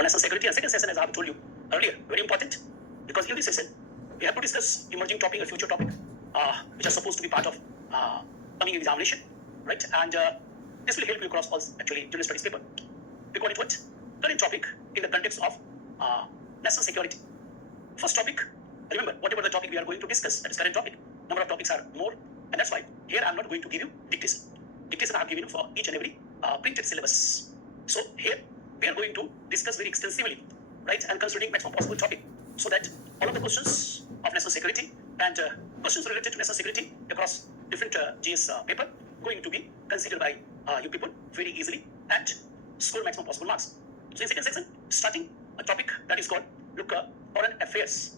on national security. And second session, as I have told you earlier, very important, because in this session, we have to discuss emerging topic or future topic, which are supposed to be part of coming examination, right? And this will help you across all actually general studies paper. We call it what? Current topic in the context of national security. First topic, remember, whatever the topic we are going to discuss, that is current topic. Number of topics are more, and that's why here I'm not going to give you dictation. Dictation I have given you for each and every printed syllabus. So here we are going to discuss very extensively, right, and considering maximum possible topic, so that all of the questions of national security and questions related to national security across different GS paper going to be considered by you people very easily and score maximum possible marks. So in second section, starting a topic that is called foreign affairs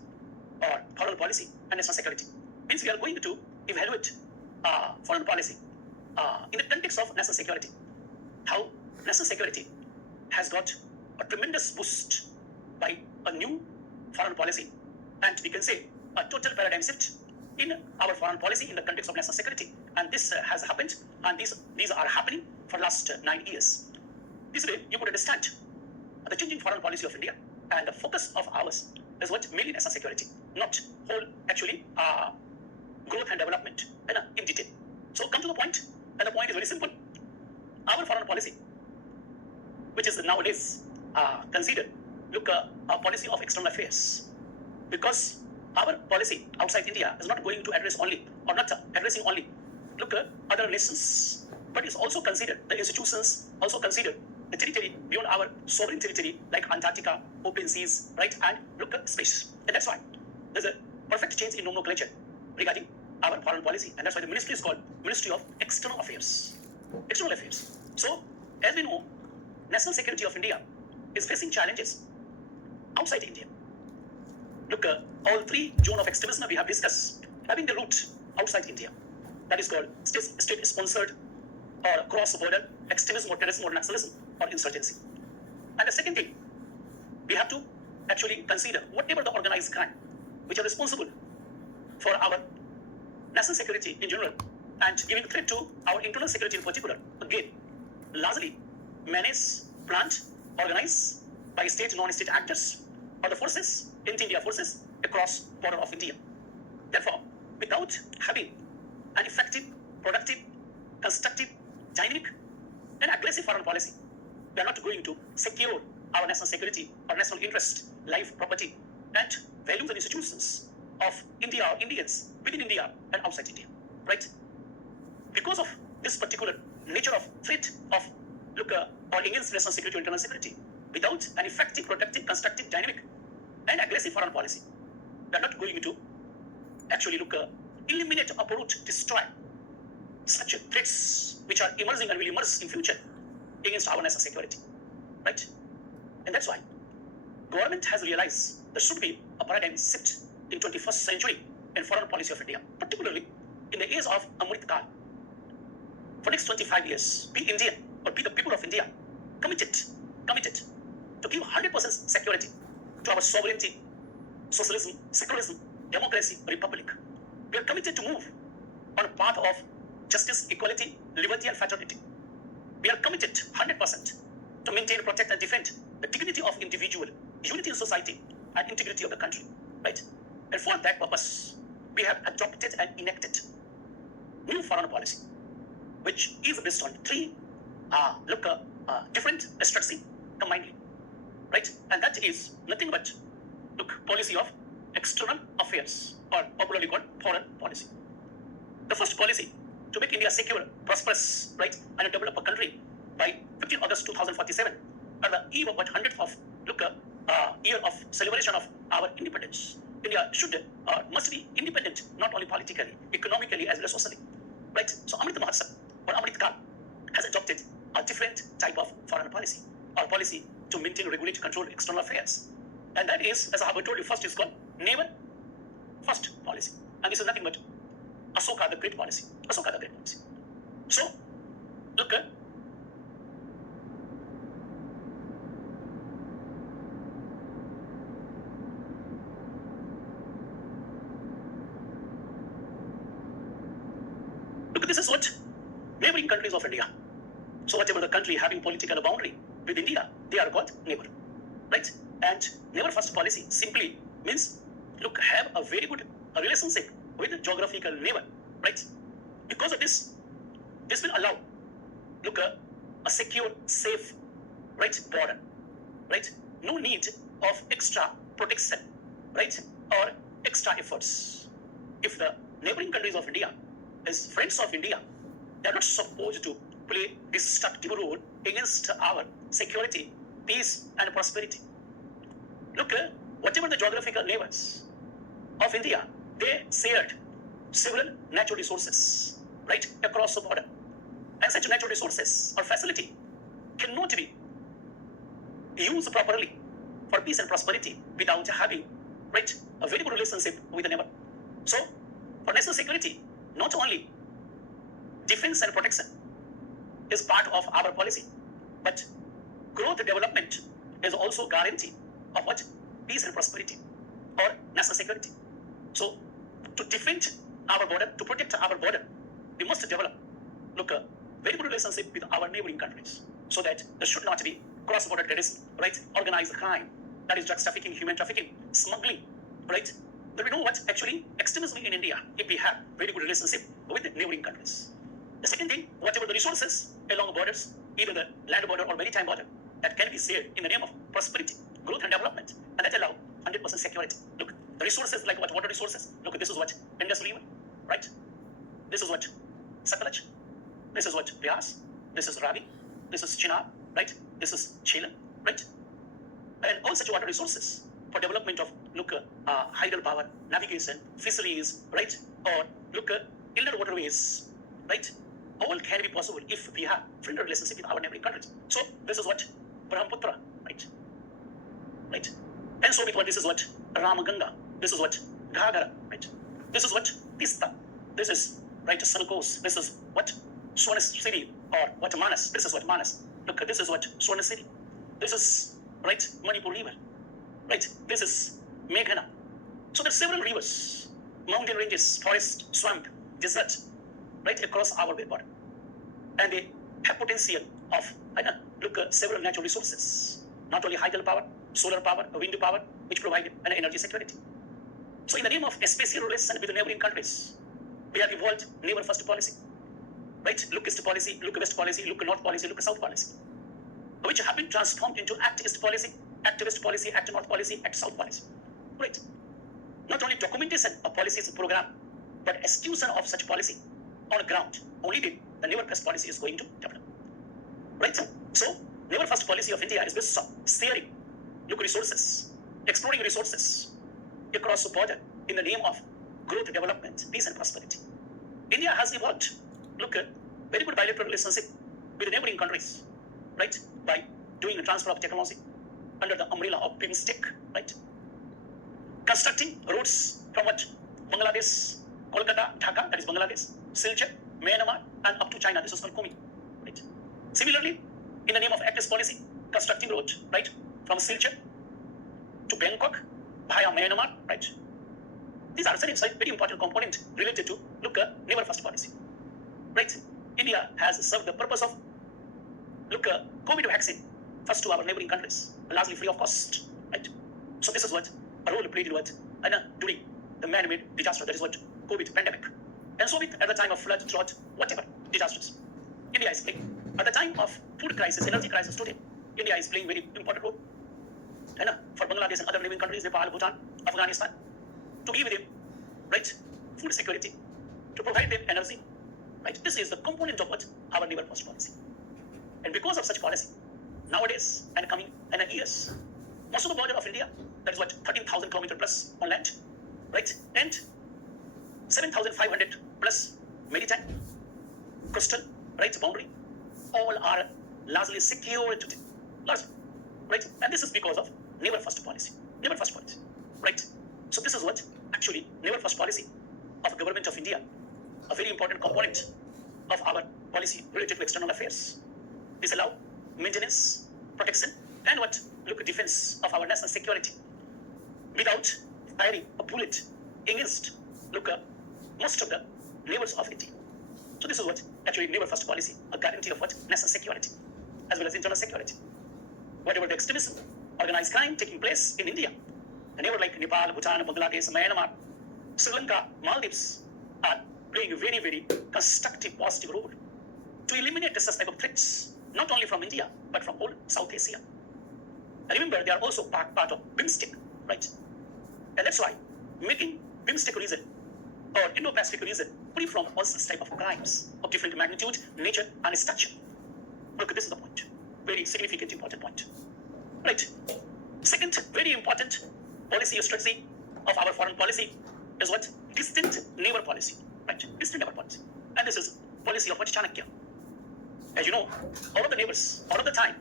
or foreign policy and national security. Means we are going to evaluate foreign policy in the context of national security. How national security has got a tremendous boost by a new foreign policy, and we can say a total paradigm shift in our foreign policy in the context of national security. And this has happened, and these are happening for last 9 years. This way, you could understand the changing foreign policy of India, and the focus of ours is what mainly national security, not whole actually growth and development in detail. So come to the point, and the point is very simple. Our foreign policy, which is nowadays considered a policy of external affairs, because our policy outside India is not going to address only, or not addressing only other nations, but it's also considered the institutions, also considered the territory beyond our sovereign territory, like Antarctica, open seas, right, and space. And that's why there's a perfect change in nomenclature regarding our foreign policy, and that's why the ministry is called Ministry of External Affairs. External affairs. So, as we know, national security of India is facing challenges outside India. All three zones of extremism we have discussed having the root outside India. That is called state-sponsored or cross-border extremism or terrorism or nationalism or insurgency. And the second thing, we have to actually consider whatever the organized crime which are responsible for our national security in general and giving threat to our internal security in particular, again, largely managed, planned, organized by state, non-state actors or the forces, anti-India forces across border of India. Therefore, without having an effective, productive, constructive, dynamic, and aggressive foreign policy, we are not going to secure our national security, our national interest, life, property, and values and institutions of India or Indians within India and outside India, right? Because of this particular nature of threat of or against national security or internal security, without an effective, productive, constructive, dynamic, and aggressive foreign policy, we are not going to actually eliminate, uproot, destroy such threats which are emerging and will emerge in future against our national security, right? And that's why government has realized there should be a paradigm shift in 21st century in foreign policy of India, particularly in the age of Amrit Kal. For next 25 years, be India or be the people of India committed to give 100% security to our sovereignty, socialism, secularism, democracy, republic. We are committed to move on a path of justice, equality, liberty, and fraternity. We are committed 100% to maintain, protect, and defend the dignity of individual, unity in society, and integrity of the country, right? And for that purpose, we have adopted and enacted new foreign policy, which is based on three different structures combinedly, right? And that is nothing but policy of external affairs, or popularly called foreign policy. The first policy to make India secure, prosperous, right, and develop a country by 15 August 2047, at the eve of 100th of year of celebration of our independence. India should must be independent, not only politically, economically, as well as socially, right? So Amrit Mahotsav or Amrit Kal has adopted a different type of foreign policy, or policy to maintain, regulate, control external affairs. And that is, as I have told you, first is called Naval First policy. And this is nothing but Ashoka the Great policy. Ashoka the Great policy. So, look, this is what neighboring countries of India. So whatever the country having political boundary with India, they are called neighbor. right? And never first policy simply means, look, have a very good relationship with the geographical neighbor, right? Because of this will allow, look, a secure, safe, right, border, right? No need of extra protection, right, or extra efforts. If the neighboring countries of India is friends of India, they are not supposed to play destructive role against our security, peace, and prosperity. Look, whatever the geographical neighbors of India, they shared several natural resources, right, across the border. And such natural resources or facility cannot be used properly for peace and prosperity without having, right, a very good relationship with the neighbor. So, for national security, not only defense and protection is part of our policy, but growth development is also guarantee of what? Peace and prosperity or national security. So, to defend our border, to protect our border, we must develop, look, a very good relationship with our neighboring countries, so that there should not be cross-border terrorism, right? Organized crime, that is drugs trafficking, human trafficking, smuggling, right? Then we know what actually extremism in India if we have very good relationship with the neighboring countries. The second thing, whatever the resources along borders, either the land border or maritime border, that can be shared in the name of prosperity, growth and development, and that allow 100% security. Look, the resources like what? Water resources. Look, this is what? Indus River, right? This is what? Satluj. This is what? Beas. This is Ravi. This is Chenab, right? This is Jhelum, right? And all such water resources for development of, look, hydropower, navigation, fisheries, right? Or look, inland waterways, right? All can be possible if we have friendly relationship with our neighboring countries. So this is what? Brahmaputra, right? Right? And so with what? This is what? Ramaganga. This is what? Ghagara, right? This is what? Tista. This is, right, Salkos. This is what? Swanasiri, or what? Manas. This is what? Manas. Look, this is what? Swanasiri. This is, right, Manipur River. Right? This is Meghana. So there are several rivers, mountain ranges, forest, swamp, desert, right, across our border. And they have potential of, look, several natural resources. Not only hydropower, solar power, wind power, which provide an energy security. So in the name of a special relation with the neighboring countries, we have evolved neighbor first policy. Right? Look east policy, look west policy, look north policy, look south policy, which have been transformed into act east policy, act west policy, act north policy, act south policy. Right? Not only documentation of policies program, but execution of such policy on the ground. Only then the neighbor first policy is going to develop. Right? So neighbor first policy of India is based on sharing, look, resources, exploring resources across the border in the name of growth, development, peace and prosperity. India has evolved, look, very good bilateral relationship with the neighboring countries, right? By doing a transfer of technology under the umbrella of BIMSTEC, right? Constructing roads from what? Bangladesh, Kolkata, Dhaka, that is Bangladesh, Silchar, Myanmar, and up to China, this is called Komi, right? Similarly, in the name of Act policy, constructing road, right, from Silchar to Bangkok via Myanmar, right? These are very important component related to, look, neighbor first policy, right? India has served the purpose of, look, COVID vaccine first to our neighboring countries, largely free of cost, right? So this is what a role played in what, during the man-made disaster, that is what COVID pandemic. And so with, at the time of flood, drought, whatever disasters, India is playing. At the time of food crisis, energy crisis today, India is playing very important role. And for Bangladesh and other neighboring countries, Nepal, Bhutan, Afghanistan, to give them, right, food security, to provide them energy, right? This is the component of what? Our neighbor first policy. And because of such policy, nowadays and coming years, most of the border of India, that is what, 13,000 kilometers plus on land, right? And 7,500 plus maritime, coastal, right, boundary, all are largely secure today, largely, right? And this is because of neighbor first policy, right? So this is what actually neighbor first policy of government of India, a very important component of our policy related to external affairs. This allow maintenance, protection, and what? Look, defense of our national security without firing a bullet against, look, most of the neighbors of India. So this is what actually neighbor first policy, a guarantee of what? National security as well as internal security. Whatever the extremism, organized crime taking place in India. A neighbor like Nepal, Bhutan, Bangladesh, Myanmar, Sri Lanka, Maldives are playing a very, very constructive, positive role to eliminate such type of threats, not only from India, but from all South Asia. And remember, they are also part of BIMSTEC, right? And that's why making BIMSTEC region or Indo-Pacific region free from all such type of crimes of different magnitude, nature, and structure. Look, this is the point. Very significant, important point. Right. Second, very important policy or strategy of our foreign policy is what? Distant neighbor policy. Right. Distant neighbor policy. And this is policy of what? Chanakya. As you know, all of the neighbors, all of the time,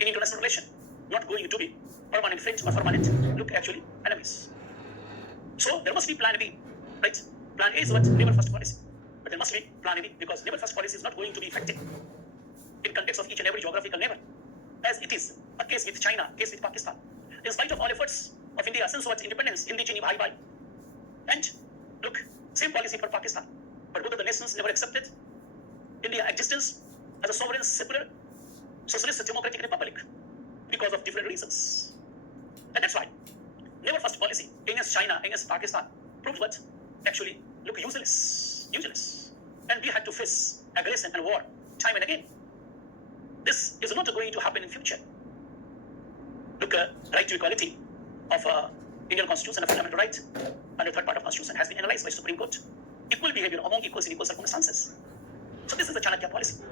in international relation, not going to be permanent friends or permanent, look, actually, enemies. So there must be plan B, right? Plan A is what? Neighbor first policy. But there must be plan B, because neighbor first policy is not going to be effective in context of each and every geographical neighbor, as it is a case with China, case with Pakistan. In spite of all efforts of India since what? Independence, Hindi Chini Bhai Bhai. And look, same policy for Pakistan. But both of the nations never accepted India's existence as a sovereign, secular, socialist, democratic republic because of different reasons. And that's why neighbor first policy against China, against Pakistan proved what? Actually, look, useless. And we had to face aggression and war time and again. This is not going to happen in future. Look, right to equality of Indian Constitution, a fundamental right, and the third part of Constitution has been analyzed by Supreme Court. Equal behavior among equals in equal circumstances. So this is the Chanakya policy.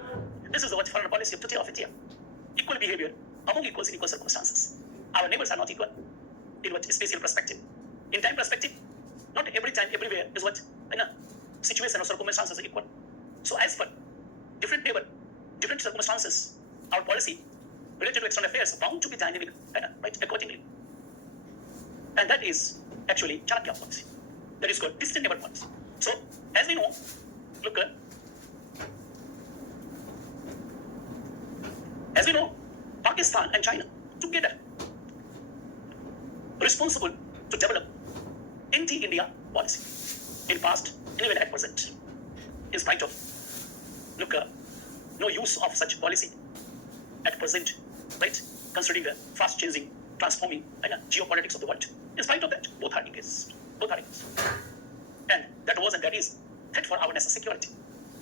This is the foreign policy of today of India. Equal behavior among equals in equal circumstances. Our neighbors are not equal in what spatial perspective. In time perspective, not every time, everywhere is what in a situation or circumstances are equal. So as for different neighbor, different circumstances, our policy related to external affairs bound to be dynamic, right, accordingly. And that is actually Chanakya policy. That is called distant neighbor policy. So, as we know, look, as we know, Pakistan and China together responsible to develop anti-India policy in past and even at present. In spite of, look, no use of such policy at present, right? Considering the fast-changing, transforming geopolitics of the world. In spite of that, both are engaged. And that was and that is threat for our national security.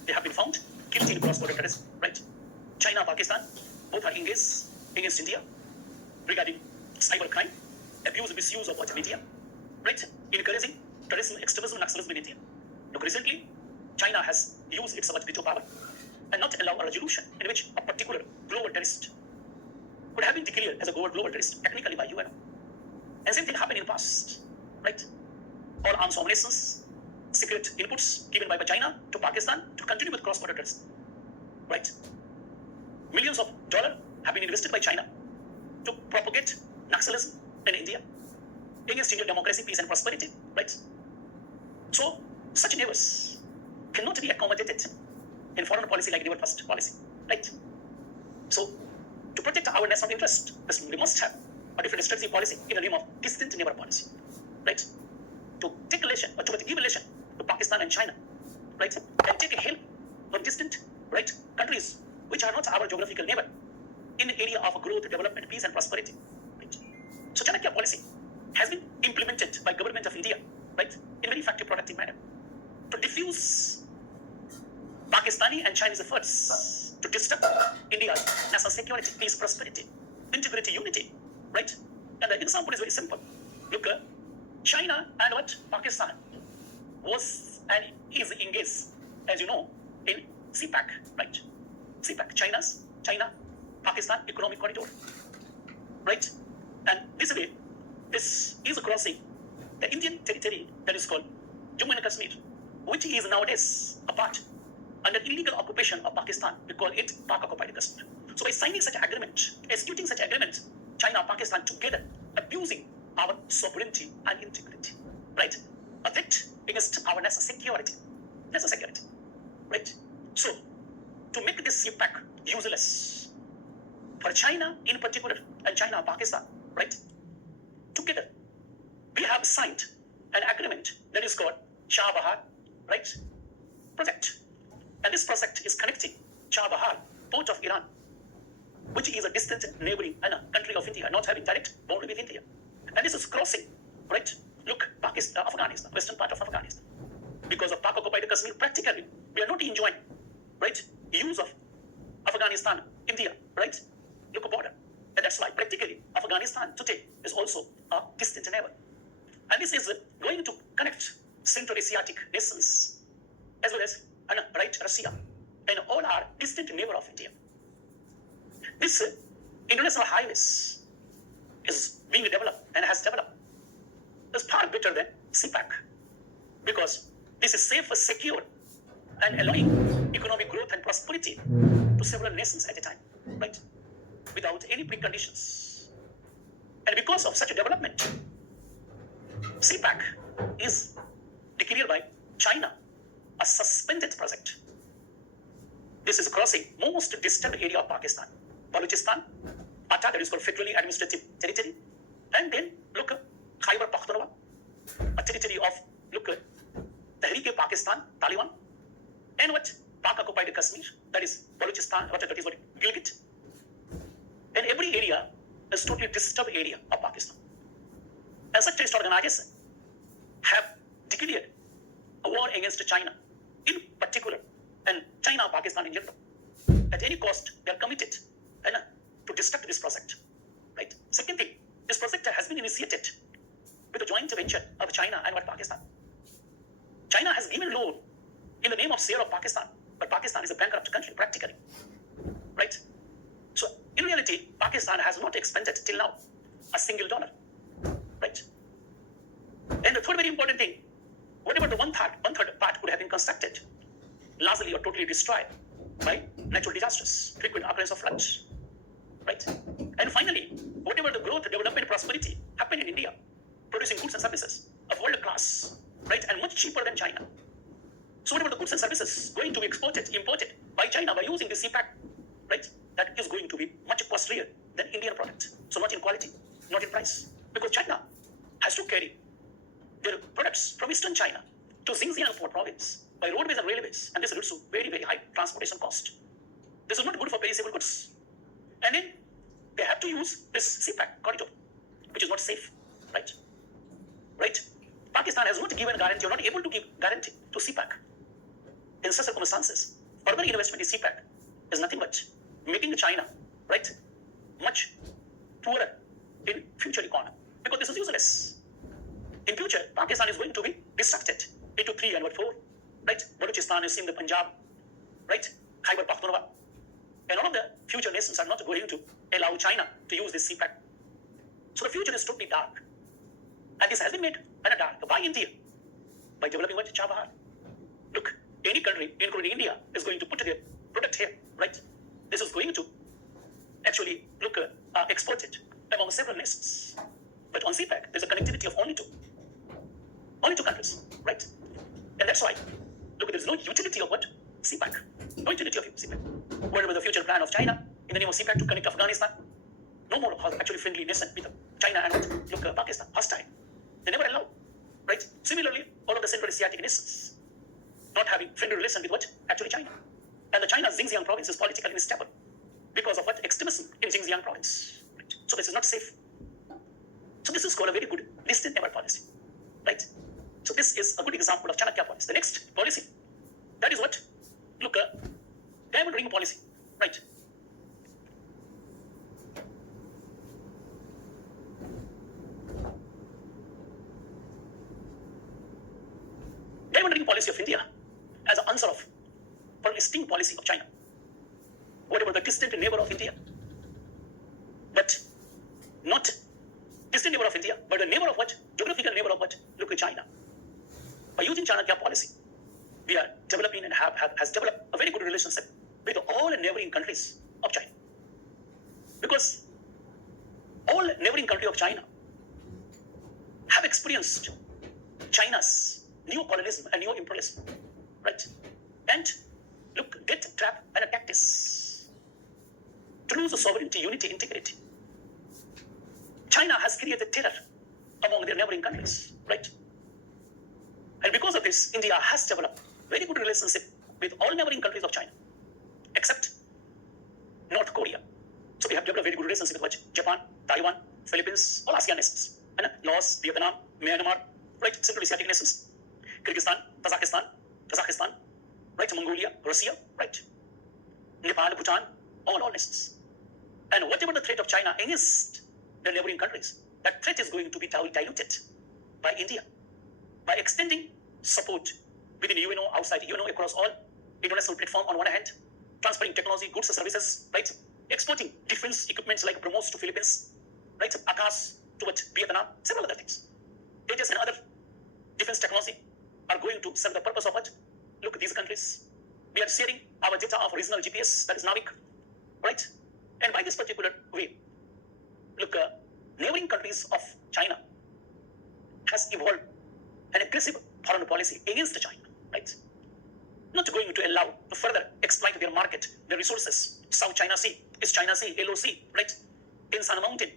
They have been found guilty in cross-border terrorism, right? China, Pakistan, both are engaged against India regarding cybercrime, abuse, misuse of what media, right? Encouraging terrorism, extremism, nationalism in India. Look, recently, China has used its veto power and not allow a resolution in which a particular global terrorist could have been declared as a global terrorist technically by UN. And same thing happened in the past, right? All arms nations, secret inputs given by China to Pakistan to continue with cross-border terrorism, right? Millions of dollars have been invested by China to propagate nationalism in India against Indian democracy, peace and prosperity, right? So, such neighbors cannot be accommodated in foreign policy like neighbor first policy, right? So, to protect our national interest, we must have a different strategy policy in the name of distant neighbor policy, right? To take relation or to give relation to Pakistan and China, right? And take a help from distant, right, countries which are not our geographical neighbor in the area of growth, development, peace and prosperity, right? So, Chanakya policy has been implemented by government of India, right, in a very effective, productive manner to diffuse Pakistani and Chinese efforts to disrupt India's national security, peace, prosperity, integrity, unity, right? And the example is very simple. Look, China and what? Pakistan was and is engaged, as you know, in CPEC, right? CPEC, China-Pakistan Economic Corridor, right? And this way, this is crossing the Indian territory that is called Jammu and Kashmir, which is nowadays a part under illegal occupation of Pakistan. We call it Pak-occupied Kashmir. So by signing such agreement, executing such agreement, China, Pakistan together abusing our sovereignty and integrity, right? A threat against our national security, right? So to make this CPEC useless for China in particular and China, Pakistan, right? Together, we have signed an agreement that is called Chabahar, right? Project. And this project is connecting Chabahar, port of Iran, which is a distant neighboring country of India, not having direct boundary with India. And this is crossing, right? Look, Pakistan, Afghanistan, western part of Afghanistan. Because of Pak-occupied Kashmir, practically, we are not enjoying, right, use of Afghanistan, India, right? Look, a border. And that's why practically Afghanistan today is also a distant neighbor. And this is going to connect Central Asiatic nations as well as right, Russia, and all are distant neighbor of India. This international highways is being developed and has developed is far better than CPAC because this is safe, secure, and allowing economic growth and prosperity to several nations at a time, right? Without any preconditions. And because of such a development, CPAC is declared by China a suspended project. This is crossing most distant area of Pakistan, Balochistan, Atta, that is called federally administrative territory, and then look, Khyber Pakhtunkhwa, a territory of look, Tehreek-e-Pakistan, Taliban, and what Pak-occupied Kashmir, that is Balochistan, that is what Gilgit, and every area is totally disturbed area of Pakistan. And such terrorist organizations have declared a war against China in particular, and China, Pakistan in general. At any cost, they are committed to destruct this project. Right? Second thing, this project has been initiated with a joint venture of China and Pakistan. China has given loan in the name of share of Pakistan, but Pakistan is a bankrupt country practically. Right? So in reality, Pakistan has not expended till now a single dollar. Right? And the third very important thing, whatever the one third part could have been constructed, largely or totally destroyed by natural disasters, frequent occurrence of floods. Right? And finally, whatever the growth, development, prosperity happened in India, producing goods and services of world class, right, and much cheaper than China. So whatever the goods and services going to be exported, imported by China by using the CPAC, right, that is going to be much costlier than Indian product. So not in quality, not in price, because China has to carry their products from eastern China to Xinjiang province by roadways and railways, and this leads to very, very high transportation cost. This is not good for perishable goods. And then they have to use this CPAC corridor, which is not safe, right? Right? Pakistan has not given guarantee or not able to give guarantee to CPAC. In such circumstances, further investment in CPAC is nothing but making China, right, much poorer in future economy, because this is useless. In future, Pakistan is going to be distracted into 3 and 4, right? Balochistan is in the Punjab, right? Khyber Pakhtunkhwa. And all of the future nations are not going to allow China to use this CPAC. So the future is totally dark. And this has been made dark by India, by developing what? Chabahar. Look, any country, including India, is going to put their product here, right? This is going to actually look export it among several nations. But on CPAC, there's a connectivity of only two countries, right? And that's why, look, there's no utility of what? CPAC. No utility of CPAC. Whatever the future plan of China in the name of CPAC to connect Afghanistan, no more actually friendly nation with China and look, Pakistan, hostile. They never allow, right? Similarly, all of the Central Asiatic nations not having friendly relation with what? Actually China. And the China's Xinjiang province is politically unstable because of what? Extremism in Xinjiang province. Right? So this is not safe. So this is called a very good distant neighbor policy, right? So this is a good example of Chanakya policy. The next policy, that is what? Look, diamond ring policy, right? Diamond ring policy of India as an answer of for a sting policy of China. Whatever the distant neighbor of India, but not distant neighbor of India, but a neighbor of what? Geographical neighbor of what? Look at China. By using Chanakya policy, we are developing and has developed a very good relationship with all neighboring countries of China. Because all neighboring countries of China have experienced China's neo-colonialism and neo-imperialism, right? And look, death trap and tactics to lose the sovereignty, unity, integrity. China has created terror among their neighboring countries, right? And because of this, India has developed very good relationship with all neighboring countries of China, except North Korea. So we have developed very good relations with what? Japan, Taiwan, Philippines, all ASEAN nations. And Laos, Vietnam, Myanmar, right? Central Asiatic nations. Kyrgyzstan, Kazakhstan, right? Mongolia, Russia, right? Nepal, Bhutan, all nations. And whatever the threat of China against the neighboring countries, that threat is going to be diluted by India by extending support within UNO, outside UNO, across all international platform on one hand, transferring technology, goods, services, right? Exporting defense equipments like BrahMos to Philippines, right? Akash to what? Vietnam, several other things. Tejas and other defense technology are going to serve the purpose of what? Look, these countries, we are sharing our data of regional GPS, that is NAVIC, right? And by this particular way, look, neighboring countries of China has evolved an aggressive foreign policy against China, right? Not going to allow to further exploit their market, their resources. South China Sea, East China Sea, LOC, right? Insana Mountain.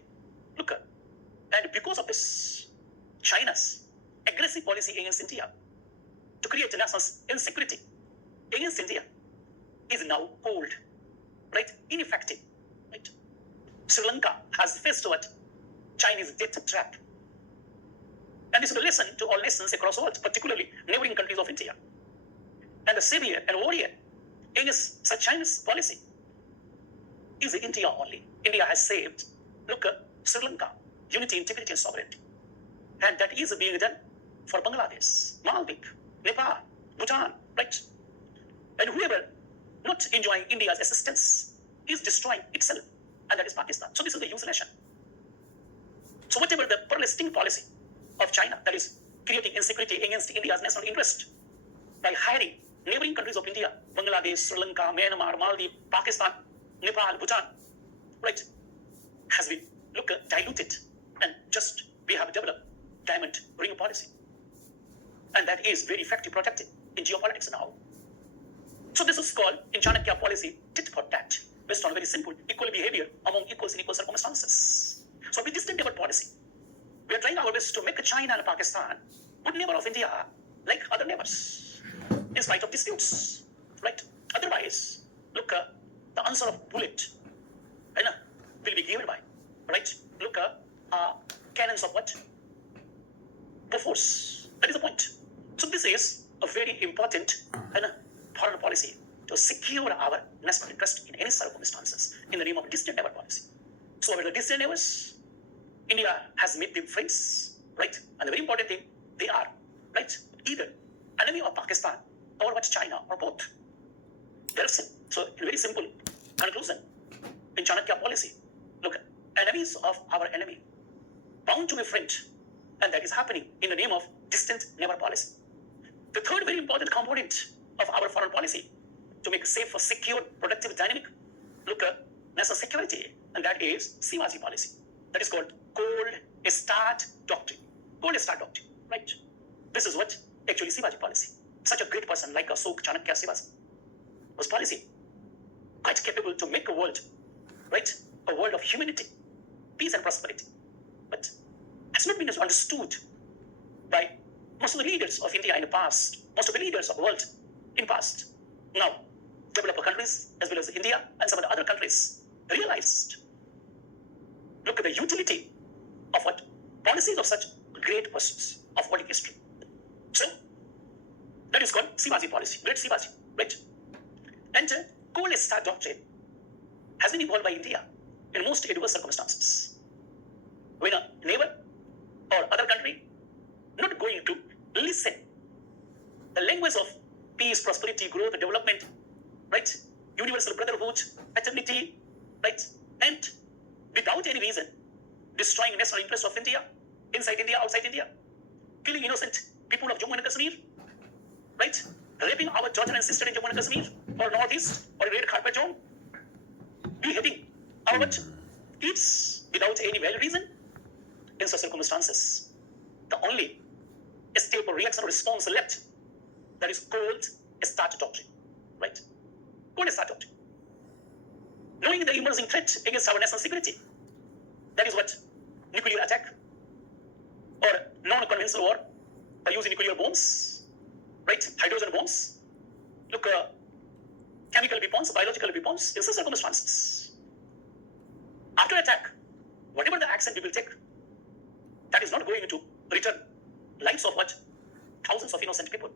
Look, and because of this, China's aggressive policy against India to create national insecurity against India is now cold, right? Ineffective, right? Sri Lanka has faced what? Chinese death trap. And this is a lesson to all nations across the world, particularly neighboring countries of India. And the savior and warrior against such Chinese policy is India only. India has saved, look, Sri Lanka, unity, integrity, and sovereignty. And that is being done for Bangladesh, Maldives, Nepal, Bhutan, right? And whoever not enjoying India's assistance is destroying itself, and that is Pakistan. So this is the huge nation. So whatever the persisting policy of China, that is creating insecurity against India's national interest by hiring neighboring countries of India, Bangladesh, Sri Lanka, Myanmar, Maldives, Pakistan, Nepal, Bhutan, right, has been, look, diluted, and just we have developed diamond ring policy. And that is very effective protected in geopolitics now. So this is called in Chanakya policy tit for tat, based on very simple equal behavior among equals in equal circumstances. So with this neighbor policy, we are trying our best to make China and Pakistan good neighbor of India like other neighbors, in spite of disputes, right? Otherwise, look, the answer of bullet will be given by, right? Look, cannons of what? Force. That is the point. So this is a very important foreign policy to secure our national interest in any circumstances in the name of distant neighbor policy. So with the distant neighbors, India has made them friends, right? And the very important thing, they are, right, either enemy of Pakistan or what, China, or both. There's it. So in very simple conclusion, in Chanakya policy, look, enemies of our enemy bound to be friend, and that is happening in the name of distant neighbor policy. The third very important component of our foreign policy to make safe, secure, productive, dynamic, look, national security, and that is Shivaji policy. That is called Cold Start Doctrine. Cold Start Doctrine, right? This is what actually Shivaji policy. Such a great person like Ashok, Chanakya, Shivaji was policy quite capable to make a world, right? A world of humanity, peace and prosperity. But has not been understood by most of the leaders of India in the past, most of the leaders of the world in past. Now, developed countries as well as India and some of the other countries realized, look at the utility of what policies of such great persons of world history. So, that is called Shivaji policy, great Shivaji, right? And Cold Start Doctrine has been evolved by India in most adverse circumstances. When a neighbor or other country not going to listen the language of peace, prosperity, growth, development, right? Universal brotherhood, fraternity, right? And without any reason, destroying national interest of India, inside India, outside India, killing innocent people of Jammu and Kashmir, right? Raping our daughter and sister in Jammu and Kashmir, or Northeast, or Red Carpet Zone, beheading our kids without any valid reason. In such circumstances, the only escape or reaction or response left, that is Cold Start Doctrine, right? Cold Start Doctrine. Knowing the emerging threat against our national security, that is what nuclear attack or non-conventional war by using nuclear bombs, right? Hydrogen bombs, look, chemical weapons, biological weapons, in such circumstances. After attack, whatever the action we will take, that is not going to return lives of what? Thousands of innocent people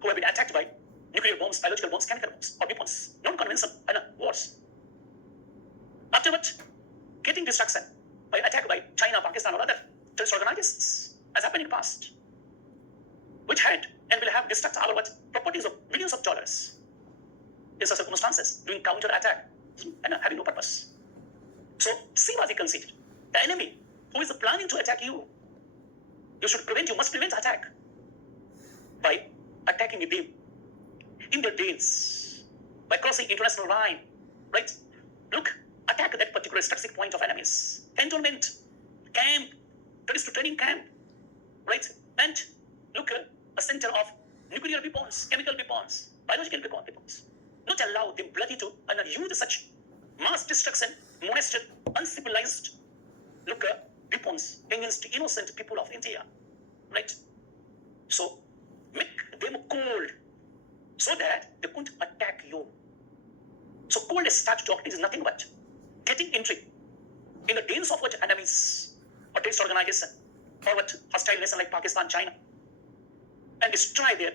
who have been attacked by nuclear bombs, biological bombs, chemical bombs, or weapons, non-conventional wars. After what? Getting destruction by attack by China, Pakistan, or other terrorist organizations, as happened in the past, which had and will have destruct our what? Properties of billions of dollars in such circumstances, doing counter-attack and having no purpose. So, see what he considered. The enemy who is planning to attack you, you must prevent attack by attacking them in their days, by crossing international line, right? Look, attack that particular strategic point of enemies. Cantonment, camp, terrorist training camp, right? And look, a center of nuclear weapons, chemical weapons, biological weapons. Not allow them bloody to use such mass destruction, molested, uncivilized, look, weapons against innocent people of India, right? So, make them cold so that they couldn't attack you. So, cold start doctrine is nothing but getting entry in the dens of what enemies or terrorist organization or what hostile nation like Pakistan, China, and destroy their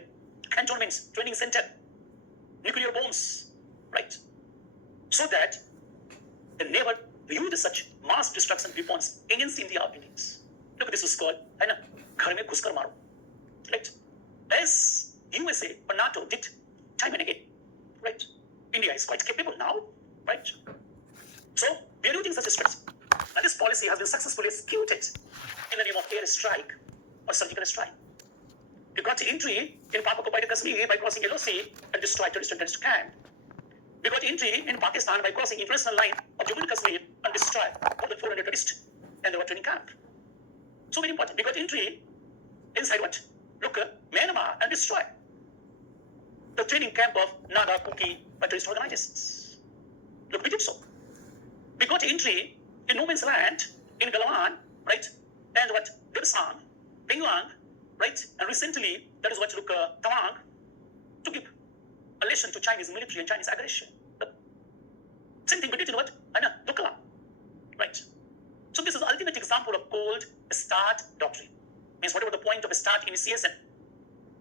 cantonments, training center, nuclear bombs, right? So that they never use such mass destruction weapons against India or Indians. Look, this is called ghar mein ghuskar maro, right? As USA or NATO did time and again, right? India is quite capable now, right? So we are using such a strategy. And this policy has been successfully executed in the name of air strike or surgical strike. We got entry in Pak-occupied Kashmir by crossing Yellow Sea and destroyed terrorist camp. We got entry in Pakistan by crossing international line of Jammu and Kashmir and destroyed more than 400 terrorists and they were training camp. So very important. We got entry inside what? Look, Myanmar and destroyed the training camp of Naga, Kuki, terrorist organizations. Look, we did so. We got entry in no man's land in Galwan, right? And what? Debsang, Pengwang, right? And recently, that is what, look, Tawang, to give a lesson to Chinese military and Chinese aggression. Look. Same thing we did in what? Dokala, right? So this is the ultimate example of cold start doctrine. Means whatever the point of start initiation,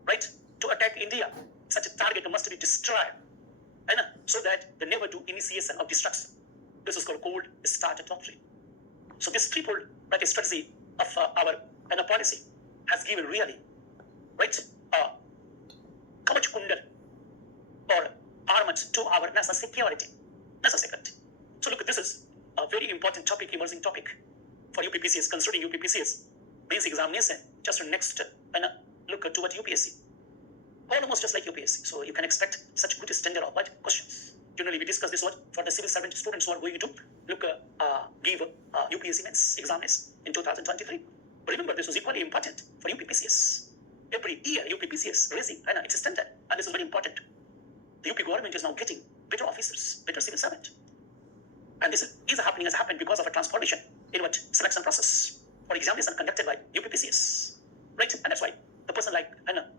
right? To attack India, such a target must be destroyed. And so that they never do initiation of destruction. This is called cold start doctrine. So this triple right, strategy of our policy has given really, right, Kavach Kundal or armament to our national security. So look, this is a very important topic, emerging topic for UPPCS, considering UPPCS basic examination, just next look toward UPSC. Almost just like UPSC. So you can expect such good standard of what questions. Generally, we discuss this one for the civil servant students who are going to look give UPSC mains exams in 2023. But remember, this was equally important for UPPCS. Every year, UPPCS raising its standard, and this is very important. The UP government is now getting better officers, better civil servant, and this is happening, has happened because of a transformation in what selection process or examination conducted by UPPCS, right? And that's why the person like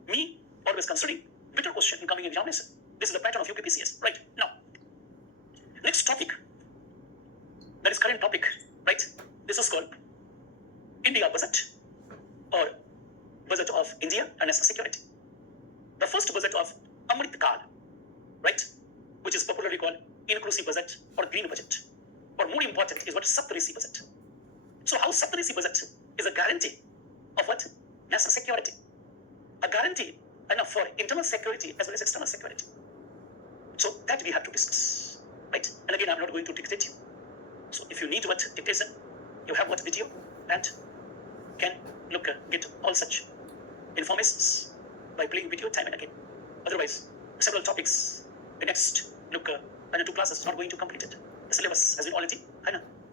me always considering better question in coming examination. This is the pattern of UPPCS, right? Now, next topic, that is current topic, right? This is called India budget or budget of India and national security. The first budget of Amrit Kal, right? Which is popularly called inclusive budget or green budget. Or more important is what Saptarishi budget. So how Saptarishi budget is a guarantee of what? National security. A guarantee enough for internal security as well as external security. So that we have to discuss, right? And again, I'm not going to dictate you. So if you need what dictation, you have what video and can look get all such informations by playing video time and again. Otherwise, several topics, the next look and 2 classes not going to complete it. The syllabus has been already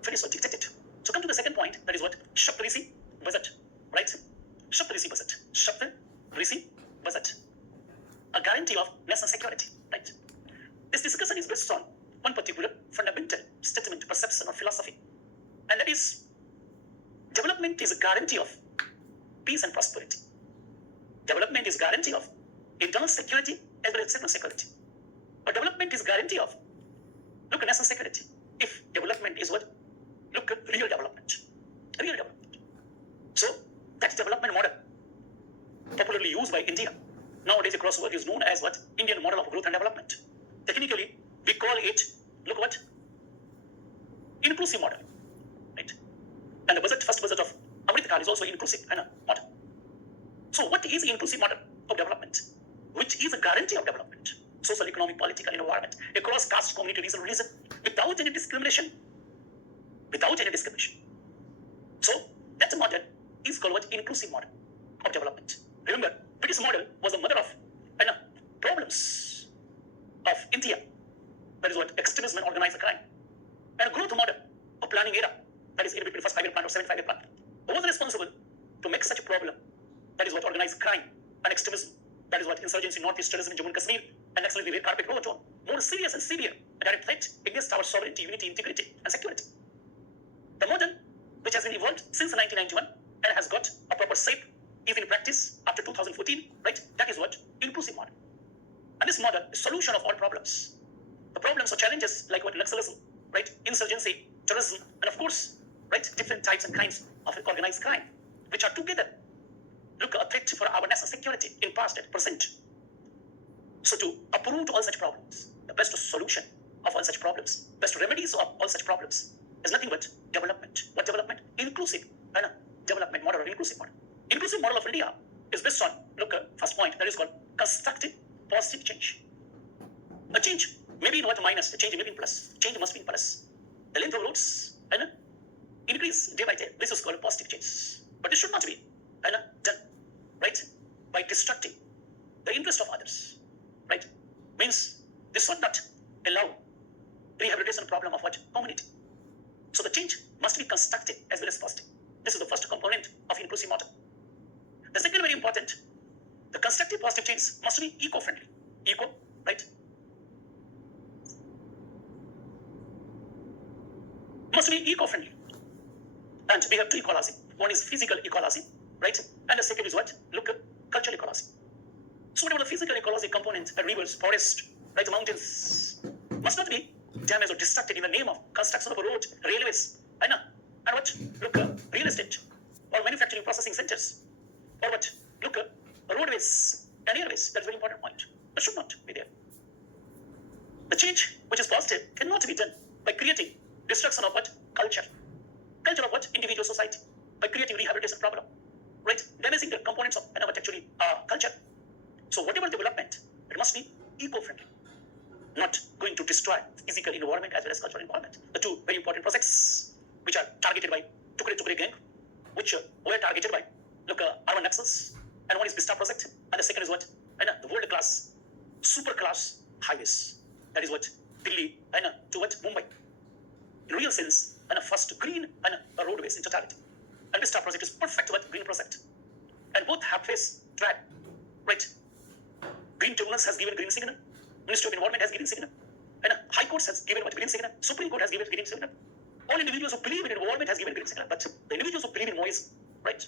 finished or dictated. So come to the second point, that is what? Saptarishi budget, right? Saptarishi budget. Saptarishi budget. A guarantee of national security, right? This discussion is based on one particular fundamental statement, perception, or philosophy. And that is, development is a guarantee of peace and prosperity. Development is guarantee of internal security as well as external security. But development is guarantee of, look, national security. If development is what? look at real development. Real development. So that development model popularly used by India nowadays across the world is known as what? Indian model of growth and development. Technically, we call it, look what? Inclusive model. Right? And the first budget of Amrit Kaal is also inclusive model. So what is the inclusive model of development? Which is a guarantee of development, social, economic, political, environment, across caste, community, region, religion, without any discrimination. Without any discrimination. So that model is called what? Inclusive model of development. Remember, British model was the mother of problems of India. That is what? Extremism and organized crime. And a growth model of planning era, that is in between first 5-year plan or 7-5-year plan, was responsible to make such a problem. That is what? Organized crime and extremism. That is what? Insurgency, Northeast terrorism in Jammu and Kashmir, and actually the carpet go on. More serious and severe and direct threat against our sovereignty, unity, integrity, and security. The model, which has been evolved since 1991 and has got a proper shape, is in practice after 2014, right? That is what? Inclusive model. And this model is solution of all problems. The problems or challenges like what? Naxalism, right? Insurgency, terrorism, and of course, right? Different types and kinds of organized crime, which are together look a threat for our national security in past and present. So to uproot all such problems, the best solution of all such problems, best remedies of all such problems is nothing but development. What development? Inclusive development model or inclusive model. Inclusive model of India is based on, look, first point, that is called constructive positive change. A change may be not minus, a change may be in plus. Change must be in plus. The length of roads increase day by day. This is called positive change. But it should not be done, right, by destructing the interest of others, right? Means this should not allow rehabilitation problem of what? Community. So the change must be constructive as well as positive. This is the first component of inclusive model. The second very important, the constructive positive change must be eco-friendly. Eco, right? Must be eco-friendly. And we have two ecology. One is physical ecology, right? And the second is what? Look, cultural ecology. So whatever the physical ecology component, rivers, forest, right, mountains, must not be damaged or destructed in the name of construction of a road, railways, and what? Look, real estate, or manufacturing processing centers, or what? Look, roadways and airways. That's a very important point. That should not be there. The change which is positive cannot be done by creating destruction of what? Culture. Culture of what? Individual society. By creating rehabilitation problem, right? Damaging the components of what actually culture. So whatever development, it must be eco-friendly, not going to destroy physical environment as well as cultural environment. The two very important projects which are targeted by Tukre Tukre gang, which were targeted by urban Naxals, and one is Vista project, and the second is what? The world-class, super-class highways. That is what? Delhi to what? Mumbai. In real sense, first green roadways in totality. And Vista project is perfect what? Green project. And both have face track, right? Green Tribunals has given green signal. Ministry of Environment has given signal. And High Court has given what? Green signal. Supreme Court has given green signal. All individuals who believe in environment has given green signal. But the individuals who believe in Maoism, right?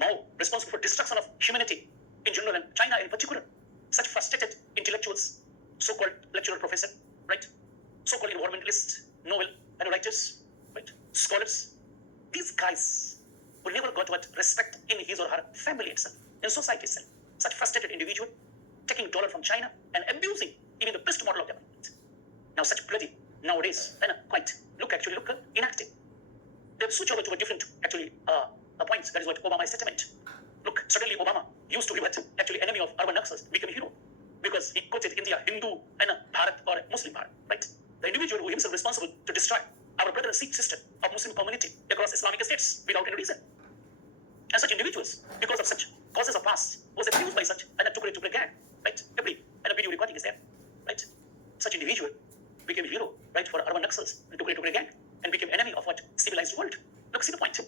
Mao, responsible for destruction of humanity in general and China in particular. Such frustrated intellectuals, so-called lecturer professor, right? So-called environmentalists, Nobel and writers, right? Scholars. These guys who never got what? Respect in his or her family itself, in society itself. Such frustrated individual taking dollar from China and abusing even the best model of development. Now such bloody nowadays quite actually inactive. They switch over to a different points. That is what Obama's statement. Look, suddenly Obama used to be what? Actually enemy of urban Naxals, became a hero because he quoted India, Hindu and Bharat or Muslim Bharat, right? The individual who himself responsible to destroy our brother and sister of Muslim community across Islamic states without any reason. And such individuals, because of such causes of past, was abused by such Tukre gang, right? Every video recording is there, right? Such individual became a hero, right, for urban Naxals and Tukre gang, and became enemy of what? Civilized world. Look, see the point.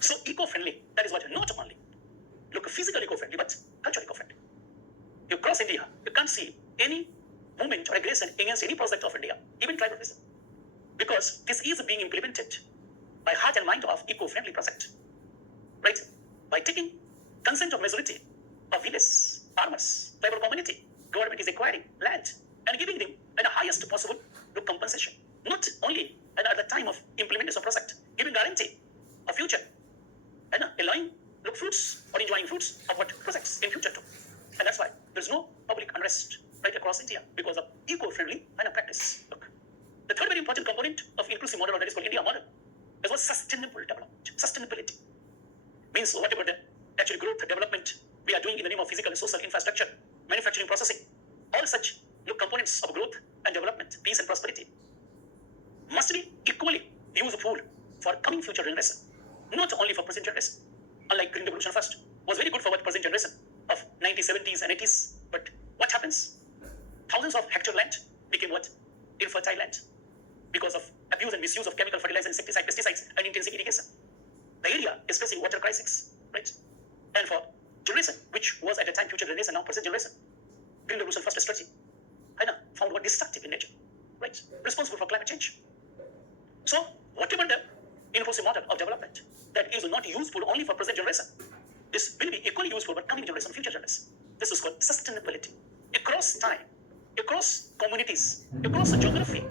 So eco-friendly, that is what? Not only physical eco-friendly, but cultural eco-friendly. You cross India, you can't see any movement or aggression against any project of India, even tribalism, because this is being implemented by heart and mind of eco-friendly project, right? By taking consent of majority of village farmers, tribal community, government is acquiring land and giving them the highest possible compensation. Not only and at the time of implementation of project, giving guarantee of future, and allowing look fruits or enjoying fruits of what projects in future too. And that's why there's no public unrest right across India because of eco-friendly and a practice. Look, the third very important component of inclusive model, or that is called India model, is what sustainable development. Sustainability means whatever the actual growth development we are doing in the name of physical and social infrastructure, manufacturing, processing, all such look components of growth and development, peace and prosperity must be equally useful for coming future generation, not only for present generation. Unlike Green Revolution first was very good for what present generation of 1970s and 80s, but what happens? Thousands of hectare land became what? Infertile land because of abuse and misuse of chemical fertilizer, insecticide, pesticides, and intensive irrigation. The area is facing water crisis, right? And for generation, which was at the time future generation, now present generation, Green Revolution first strategy, found what destructive in nature, right? Responsible for climate change. So whatever the inclusive model of development that is not useful only for present generation, this will be equally useful for coming generation, future generation. This is called sustainability. Across time, across communities, across the geography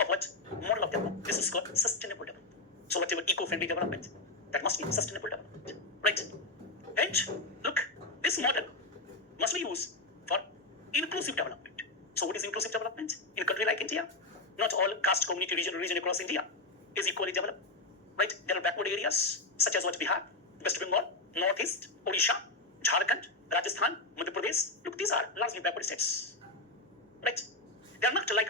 of what model of development. This is called sustainable development. So whatever eco-friendly development, that must be sustainable development, right? And look, this model must be used for inclusive development. So what is inclusive development? In a country like India, not all caste, community, region across India is equally developed, right? There are backward areas such as what Bihar, West Bengal, Northeast, Odisha, Jharkhand, Rajasthan, Madhya Pradesh. Look, these are largely backward states, right? They are not like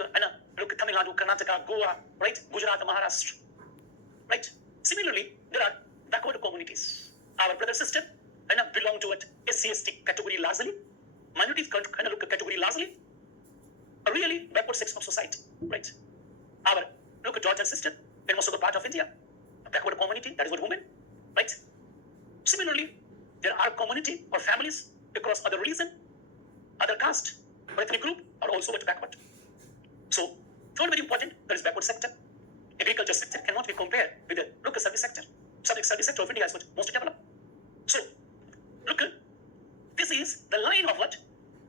look, Tamil Nadu, Karnataka, Goa, right? Gujarat, Maharashtra, right? Similarly, there are backward communities. Our brother sister belong to what SC/ST category largely, minorities look category largely, a really backward section of society, right? Our look daughter and sister in most of the part of India, a backward community, that is what women, right? Similarly, there are community or families across other religion, other caste, or ethnic group are also backward. So, third very important, there is backward sector. Agriculture sector cannot be compared with the local service sector. Service sector of India is what most developed. So, look, this is the line of what?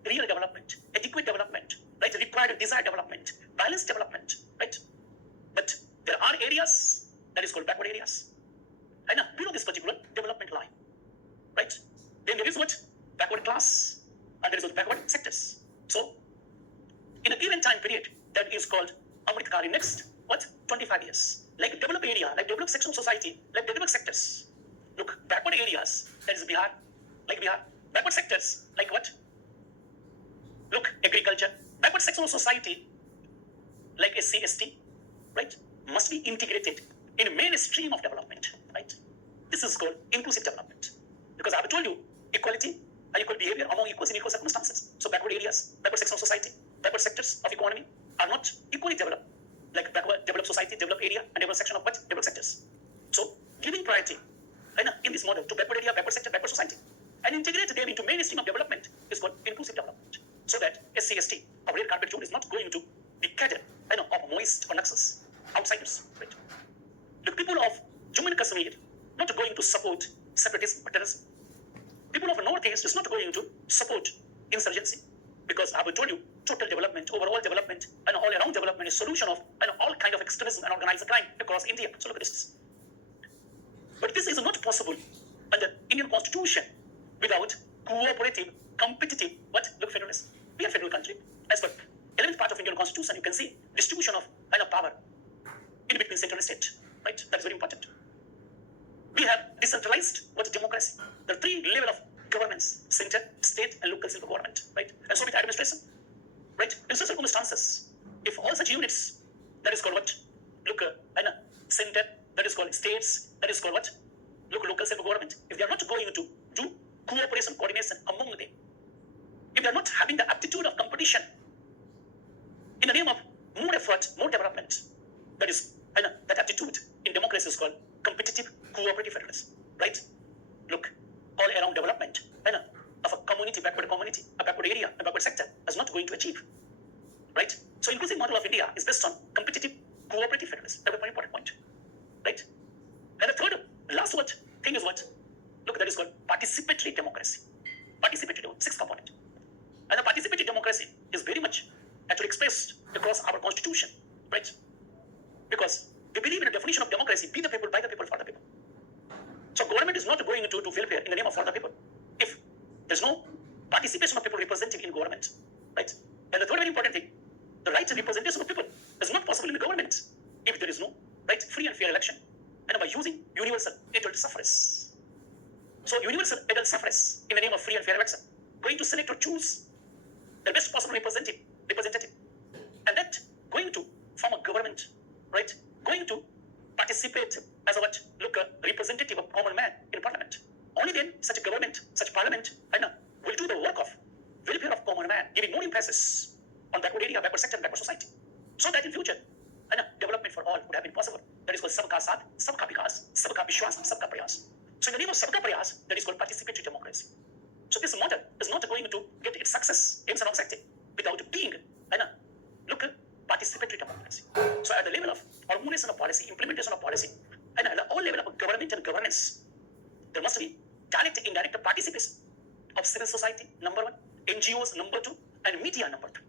Real development, adequate development, right? Required and desired development, balanced development, right? But there are areas that is called backward areas. And below this particular development line, right? Then there is what? Backward class, and there is what? Backward sectors. So, in a given time period, that is called Amritkal in next, what? 25 years. Like developed area, like developed section of society, like developed sectors. Look, backward areas, that is Bihar, like Bihar. Backward sectors, like what? Look, agriculture. Backward section of society, like SC/ST, right? Must be integrated in mainstream of development, right? This is called inclusive development. Because I have told you, equality and equal behavior among equals in equal circumstances. So backward areas, backward section of society, backward sectors of economy are not equally developed. Like backward developed society, developed area, and developed section of what? Developed sectors. So giving priority in this model to backward area, backward sector, backward society, and integrate them into mainstream of development is called inclusive development. So that SC/ST of red carpet Jew is not going to be catered of moist or Naxals, outsiders. Right? The people of Jammu and Kashmir not going to support separatism or terrorism. People of Northeast is not going to support insurgency. Because I have told you, total development, overall development, and all around development is solution of all kind of extremism and organized crime across India. So look at this. But this is not possible under Indian Constitution without cooperative, competitive, look, federalism. We are a federal country. As per 11th part of Indian Constitution, you can see distribution of power in between center and state. Right? That is very important. We have decentralized democracy. There are 3 levels of governments: center, state, and local self-government. Right? And so with administration. Right? In such circumstances, if all such units, that is called what? Look, center, that is called states, that is called what? Look, local self-government. If they are not going to do cooperation, coordination among them, if they are not having the aptitude of competition in the name of more effort, more development, that is, that aptitude in democracy is called competitive, cooperative federalism. Right? Look, all around development of a community, a backward area, a backward sector is not going to achieve. Right? So inclusive model of India is based on competitive, cooperative federalism. That's a very important point. Right? And the third, last thing is what? Look, that is called participatory democracy. Participatory democracy, 6th component. And the participatory democracy is very much actually expressed across our constitution. Right? Because we believe in a definition of democracy, be the people, by the people, for the people. So government is not going to fail in the name of for the people. If there's no participation of people representing in government, right? And the third very important thing, the right representation of people is not possible in the government if there is no right free and fair election and by using universal adult suffrage. So universal adult suffrage in the name of free and fair election, going to select or choose the best possible representative, and that going to form a government, right? Going to participate as a what? Look, a representative of common man in parliament. Only then such a government, such parliament, and will do the work of welfare of common man, giving more emphasis on backward area, backward sector, and backward society. So that in future, development for all would have been possible. That is called Sabka Saath, Sabka Vikas, Sabka Vishwas, Sabka Prayas. So in the name of Sabka Prayas, that is called participatory democracy. So this model is not going to get its success in some sector without being, look, participatory democracy. So at the level of formulation of policy, implementation of policy, and at all level of government and governance, there must be direct and indirect participation of civil society, number one, NGOs, number two, and media, number two.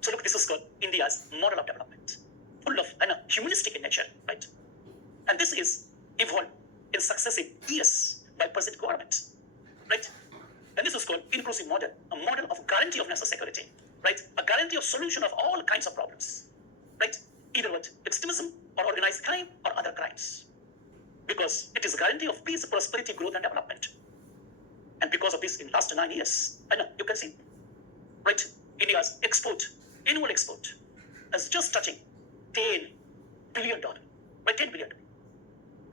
So look, this is called India's model of development, full of humanistic in nature, right? And this is evolved in successive years by present government, right? And this is called inclusive model, a model of guarantee of national security, right? A guarantee of solution of all kinds of problems, right? Either what extremism or organized crime or other crimes, because it is a guarantee of peace, prosperity, growth, and development. And because of this, in last 9 years, you can see, right? India's annual export, is just touching $10 billion, right? $10 billion.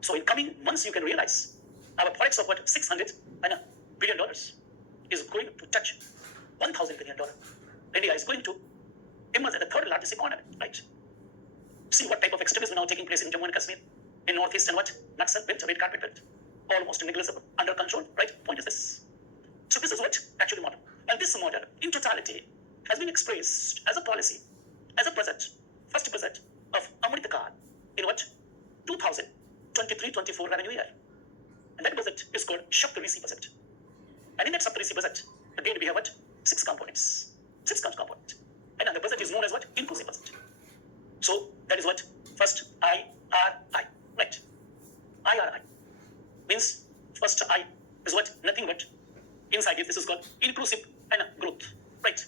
So in coming months, you can realize our forex of what $600 billion is going to touch $1,000 billion. India is going to emerge as the third largest economy, right? See what type of extremism now taking place in Jammu and Kashmir, in northeast and what Naxal belt, red carpet belt, almost negligible, under control, right? Point is this. So this is what actually model, and this model in totality has been expressed as a policy, as a budget, first budget of Amrit Kaal in what 2023-24 revenue year, and that budget is called Saptarisi budget. And in that Saptarisi budget, again we have what 6 components, 6 components, and the budget is known as what inclusive budget. So that is what first IRI, right? IRI means first I is what nothing but inside it. This is called inclusive and growth, right?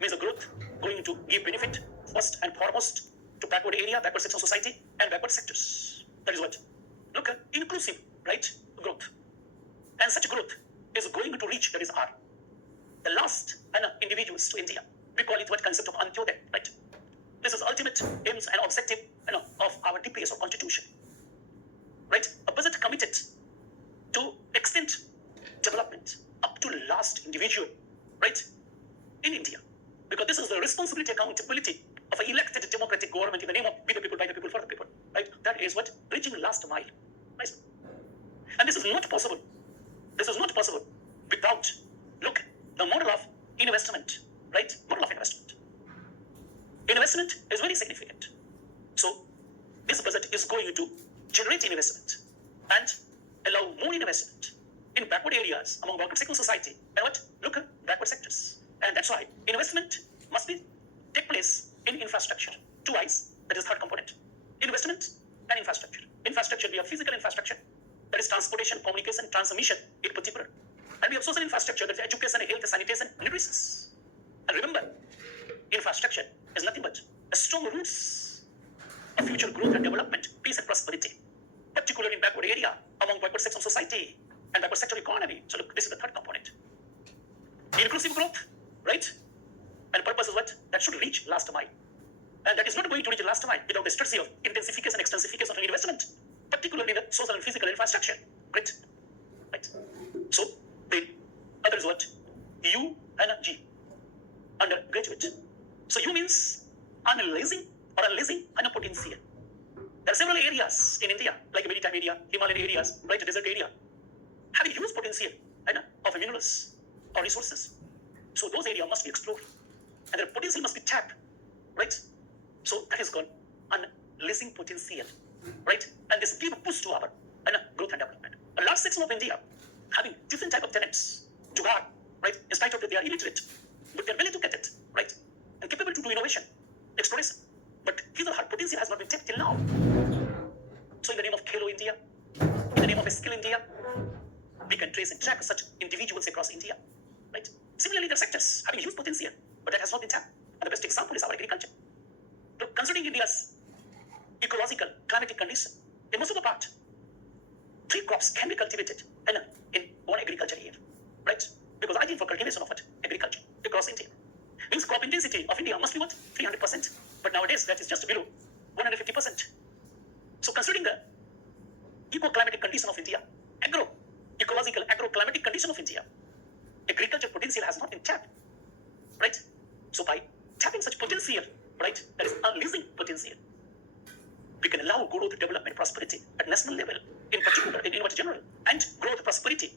Means the growth going to give benefit first and foremost to backward area, backward section society, and backward sectors. That is what look at inclusive, right? Growth, and such growth is going to reach, that is R, the last individuals to India. We call it what concept of Antyodaya, right? This is ultimate aims and objective of our DPS or constitution, right? A budget committed to extend development up to last individual, right, in India, because this is the responsibility, accountability of an elected democratic government in the name of be the people, by the people, for the people, right? That is what reaching last mile, right? And this is not possible. This is not possible without look the model of investment, right? Model of investment. Investment is very significant. So this budget is going to generate investment and allow more investment in backward areas among backward sector society and what look at backward sectors. And that's why investment must be take place in infrastructure. 2 I's, that is third component. Investment and infrastructure. Infrastructure, we have physical infrastructure, that is transportation, communication, transmission in particular. And we have social infrastructure, that is education, health, sanitation, nutrition. And remember, infrastructure is nothing but a strong roots of future growth and development, peace and prosperity, particularly in backward area, among backward section society and backward sector economy. So look, this is the third component. Inclusive growth, right? And purpose is what? That should reach last mile. And that is not going to reach last mile without the strategy of intensification and extensification of investment, particularly in the social and physical infrastructure. Right? Right. So the other is what? U and G. Undergraduate. So U means analyzing or unleashing a potential. There are several areas in India, like maritime area, Himalayan areas, right, desert area, having huge potential of minerals or resources. So those areas must be explored, and their potential must be tapped, right? So that is called unleashing potential, right? And this give a push to our growth and development. A large section of India having different type of talents to guard, right? In spite of that they are illiterate, but they're willing to get it, right? And capable to do innovation, exploration, but his or her potential has not been tapped till now. So in the name of Khelo India, in the name of Skill India, we can trace and track such individuals across India, right? Similarly, there are sectors having huge potential, but that has not been tapped. And the best example is our agriculture. Look, considering India's ecological climatic condition, in most of the part, 3 crops can be cultivated in one agriculture year, right? Because I think for cultivation of what? Agriculture across India. Means crop intensity of India must be what? 300%. But nowadays that is just below 150%. So considering the eco-climatic condition of India, ecological agro-climatic condition of India, agriculture potential has not been tapped, right? So by tapping such potential, right, that is unleashing potential, we can allow growth, development, prosperity at national level, in particular, in what general, and growth, prosperity,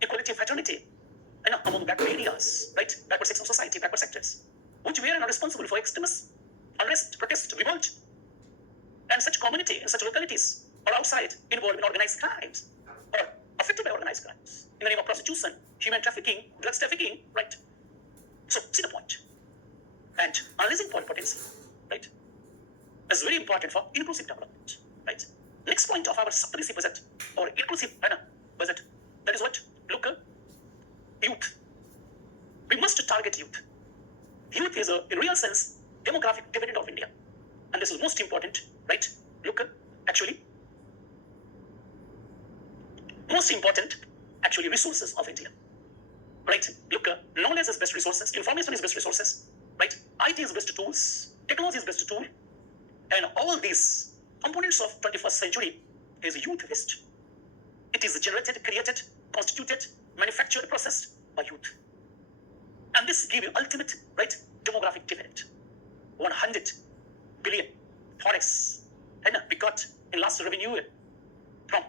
equality, fraternity, and among backward areas, right, backward sections of society, backward sectors, which were not responsible for extremism, unrest, protest, revolt, and such community and such localities are outside involved in organized crimes or affected by organized crimes in the name of prostitution, human trafficking, drugs trafficking, right? So see the point. And unleashing potential, right, is very important for inclusive development, right? Next point of our Saptarishi budget or inclusive budget, that is what? Look, youth. We must target youth. Youth is in real sense demographic dividend of India, and this is most important, right? Look, actually, most important actually resources of India, right? Look, knowledge is best resources, information is best resources, right? IT is best tools, technology is best tool, and all these components of 21st century is youth waste. It is generated, created, constituted, manufactured, processed by youth. And this gives you ultimate, right, demographic dividend. 100 billion forex we got in last revenue from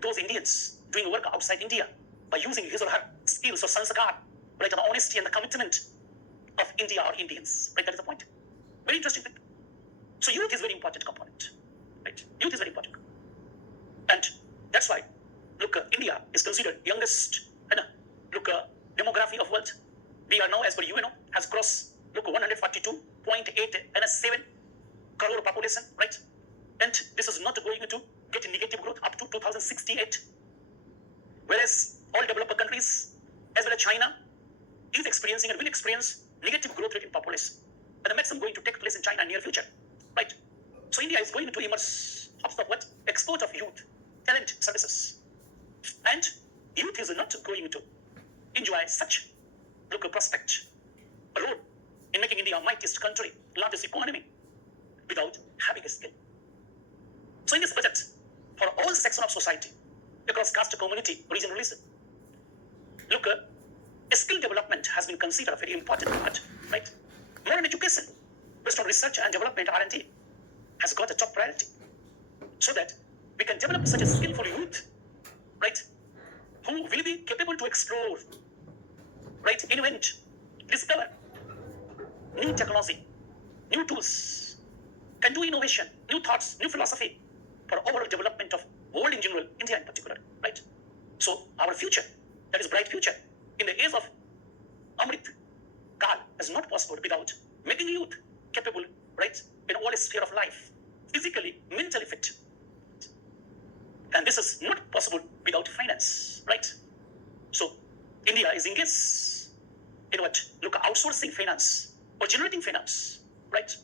those Indians doing work outside India by using his or her skills or sanskar, right, the honesty and the commitment of India or Indians, right? That is the point. Very interesting thing. So youth is very important component, right? Youth is very important, and that's why look, India is considered youngest, look, demography of world. We are now, as per UNO, has crossed look 142.87 crore population, right? And this is not going to get negative growth up to 2068, whereas all developed countries as well as China is experiencing and will experience negative growth rate in population, and the maximum going to take place in China in near future, right? So India is going to immerse of what? Export of youth, talent, services, and youth is not going to enjoy such look a prospect, a role in making India a mightiest country, largest economy, without having a skill. So in this budget, for all sections of society, across caste, community, region, religion, look, skill development has been considered a very important part, right? Modern education, based on research and development, R&D, has got a top priority, so that we can develop such a skillful youth, right, who will be capable to explore, right, invent, discover new technology, new tools, can do innovation, new thoughts, new philosophy for overall development of world in general, India in particular, right? So our future, that is bright future, in the age of Amrit Kal, is not possible without making youth capable, right, in all sphere of life, physically, mentally fit. And this is not possible without finance, right? So India is engaged in what? Look, outsourcing finance or generating finance, right?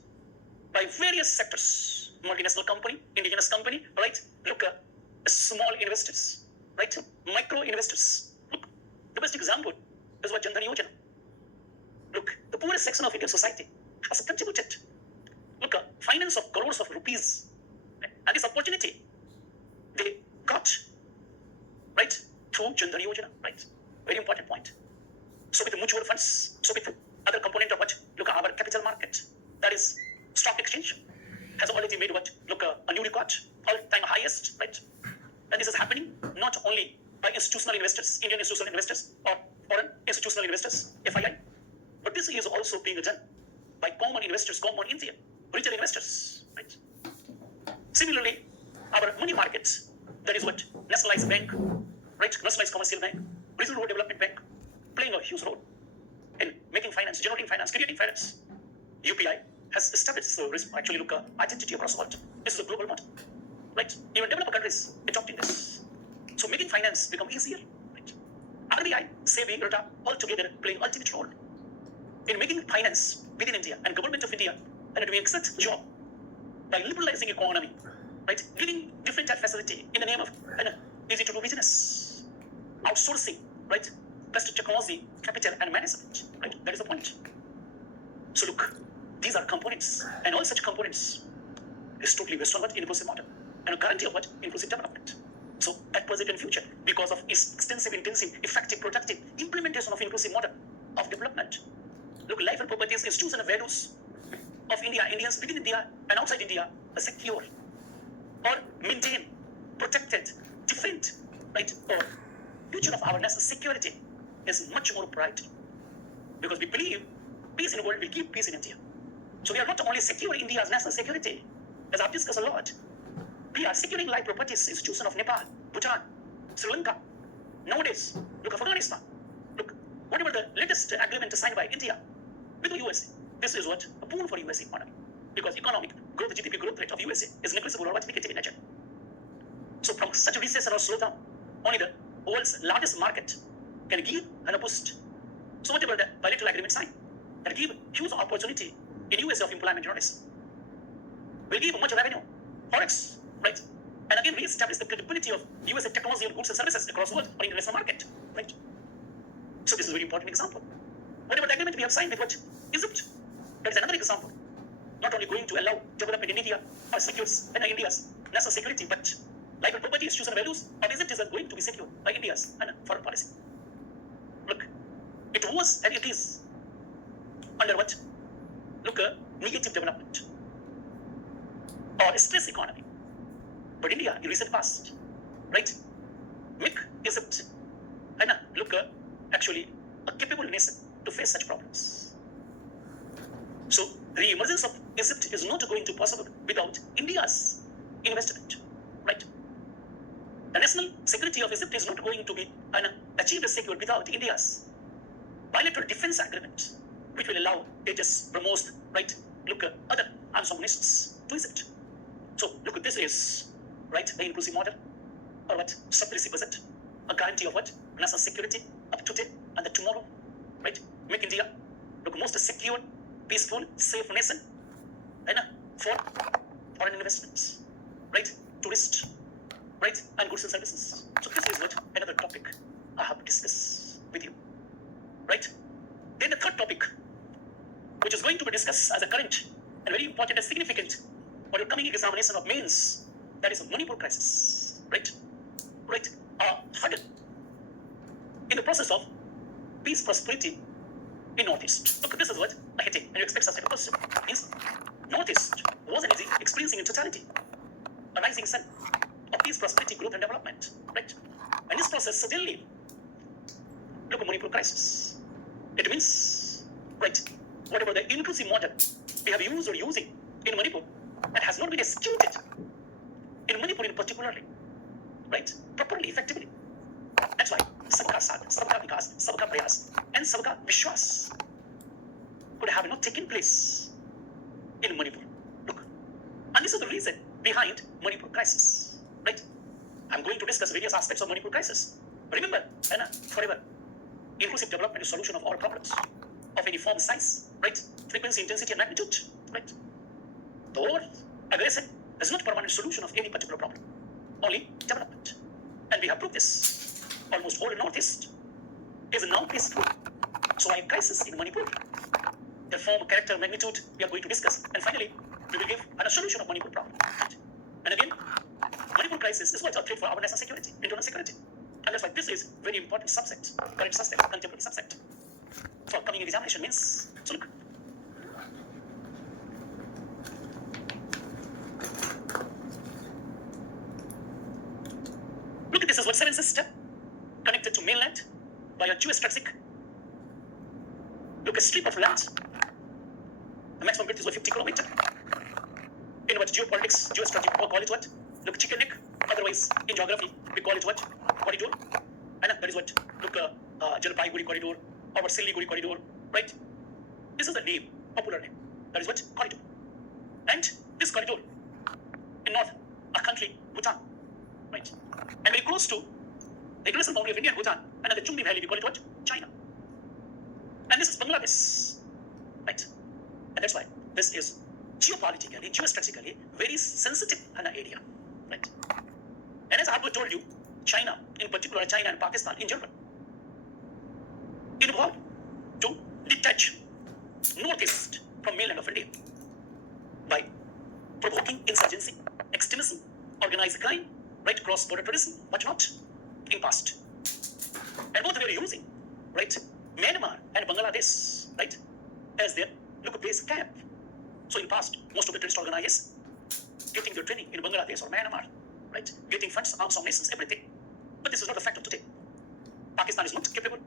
By various sectors, multinational company, indigenous company, right? Look, small investors, right? Micro investors. Look, the best example is what Jan Dhan Yojana. Look, the poorest section of Indian society has contributed, look, finance of crores of rupees, right? And this opportunity they got, right, through Jan Dhan Yojana, right? Very important point. So with mutual funds, so with other component of what? Look, our capital market, that is stock exchange, has already made what? Look, a new record, all-time highest, right? And this is happening not only by institutional investors, Indian institutional investors, or foreign institutional investors, FII, but this is also being done by common investors, common Indian, retail investors, right? Similarly, our money markets, that is what? Nationalized bank, right? Nationalized commercial bank, regional road development bank, playing a huge role in making finance, generating finance, creating finance. UPI has established actually look identity across the world. This is a global model, right? Even developed countries adopting this. So making finance become easier, right? RBI, SEBI, IRDA all together playing ultimate role in making finance within India and government of India and doing excellent job by liberalizing economy, right? Giving different type facility in the name of easy to do business, outsourcing, right? Best technology, capital and management, right? That is the point. So look, these are components, and all such components is totally based on what inclusive model and a guarantee of what inclusive development. So at present and future, because of its extensive, intensive, effective, productive implementation of inclusive model of development, look, life and property institutions and values of India, Indians within India and outside India are secure or maintained, protected, different, right? Or future of our national security is much more bright because we believe peace in the world will keep peace in India. So we are not only securing India's national security, as I've discussed a lot, we are securing life properties institution of Nepal, Bhutan, Sri Lanka. Nowadays, look, Afghanistan. Look, whatever the latest agreement signed by India with the USA, this is what a boon for USA economy, because economic growth, GDP growth rate of USA is negligible or negative in nature. So from such a recession or slowdown, only the world's largest market can give and a boost. So whatever the bilateral agreement signed, can give huge opportunity in USA of employment journalism, will give much revenue, forex, right? And again, re-establish the credibility of USA technology and goods and services across the world on international market, right? So this is a very important example. Whatever the agreement we have signed with what Egypt, that is another example. Not only going to allow development in India or secures India's national security, but life and property, issues and values of Egypt is going to be secured by India's foreign policy. Look, it was and it is under what? Look, negative development or stress economy. But India in recent past, right, make Egypt and look, actually a capable nation to face such problems. So the emergence of Egypt is not going to be possible without India's investment, right? The national security of Egypt is not going to be achieved secure without India's bilateral defense agreement, which will allow Aegis, BrahMos, right? Look, other arms nations to Egypt. So look, this is right the inclusive model or what sub-policy present, a guarantee of what national security up today and the tomorrow, right? Make India look most secure, peaceful, safe nation, and for foreign investments, right? Tourists, right? And goods and services. So this is what another topic I have discussed with you, right? Then the third topic, which is going to be discussed as a current and very important and significant for your coming examination of mains, that is a Manipur crisis, right? Right? Hurdle in the process of peace, prosperity in Northeast. Look, this is what I hit and you expect such a question. Means Northeast was experiencing in totality a rising sun of peace, prosperity, growth and development, right? And this process suddenly, look at Manipur crisis. It means, right, whatever the inclusive model we have used or using in Manipur that has not been executed in Manipur in particularly, right, properly, effectively. That's why Sabka Saath, Sabka Vikas, Sabka Prayas, and Sabka Vishwas could have not taken place in Manipur. Look, and this is the reason behind Manipur crisis, right? I'm going to discuss various aspects of Manipur crisis. Remember, forever, inclusive development is solution of all problems of any form, size, right? Frequency, intensity, and magnitude, right? The war, aggression is not permanent solution of any particular problem, only development. And we have proved this. Almost all Northeast is now peaceful. So a crisis in Manipur, the form, character, magnitude, we are going to discuss. And finally, we will give a solution of Manipur problem. Right? And again, Manipur crisis is what a threat for our national security, internal security. And that's why this is very important subject, current subject, contemporary subject for coming examination means. So look. Look at this is what seven system connected to mainland by a geostrategic. Look, a strip of land. The maximum width is 50 kilometers. In what geopolitics, geostrategy, we call it what? Look, chicken neck. Otherwise, in geography, we call it what? Corridor. And that is what? Look, Jalpaiguri corridor or Siliguri corridor, right? This is the name, popular name. that is what? Corridor. And this corridor in north, a country, Bhutan, right? And very close to the international boundary of India and Bhutan, and at the Chumbi Valley, we call it what? China. And this is Bangladesh, right? And that's why this is geopolitically, geostrategically very sensitive area, right? And as I've told you, China, in particular China and Pakistan in general, involved to detach northeast from mainland of India by provoking insurgency, extremism, organized crime, right, cross-border terrorism, what not, in past. And both were using, right, Myanmar and Bangladesh, right, as their base camp. So in past, most of the terrorist organizers getting their training in Bangladesh or Myanmar, right, getting funds, arms, nations, everything. But this is not a fact of today. Pakistan is not capable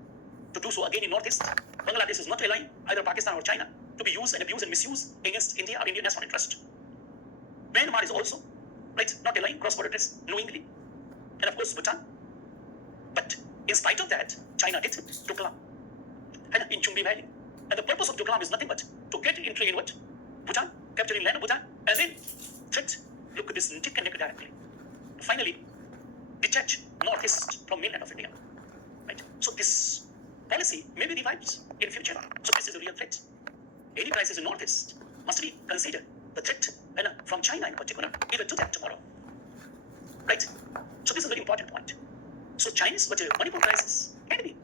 to do so again in Northeast. Bangladesh is not allowing either Pakistan or China to be used and abused and misused against India or Indian national interest. Myanmar is also, right, not allowing cross-border terrorists knowingly. And of course, Bhutan. But in spite of that, China did Doklam and in Chumbi Valley. And the purpose of Doklam is nothing but to get entry in what? Bhutan, capturing land of Bhutan, and then threat, look at this neck and neck directly. Finally, detach northeast from mainland of India. Right? So this policy may be revived in future. So this is a real threat. Any crisis in northeast must be considered the threat from China in particular, even today and tomorrow. Right? So this is a very important point. So Chinese Manipur crisis can be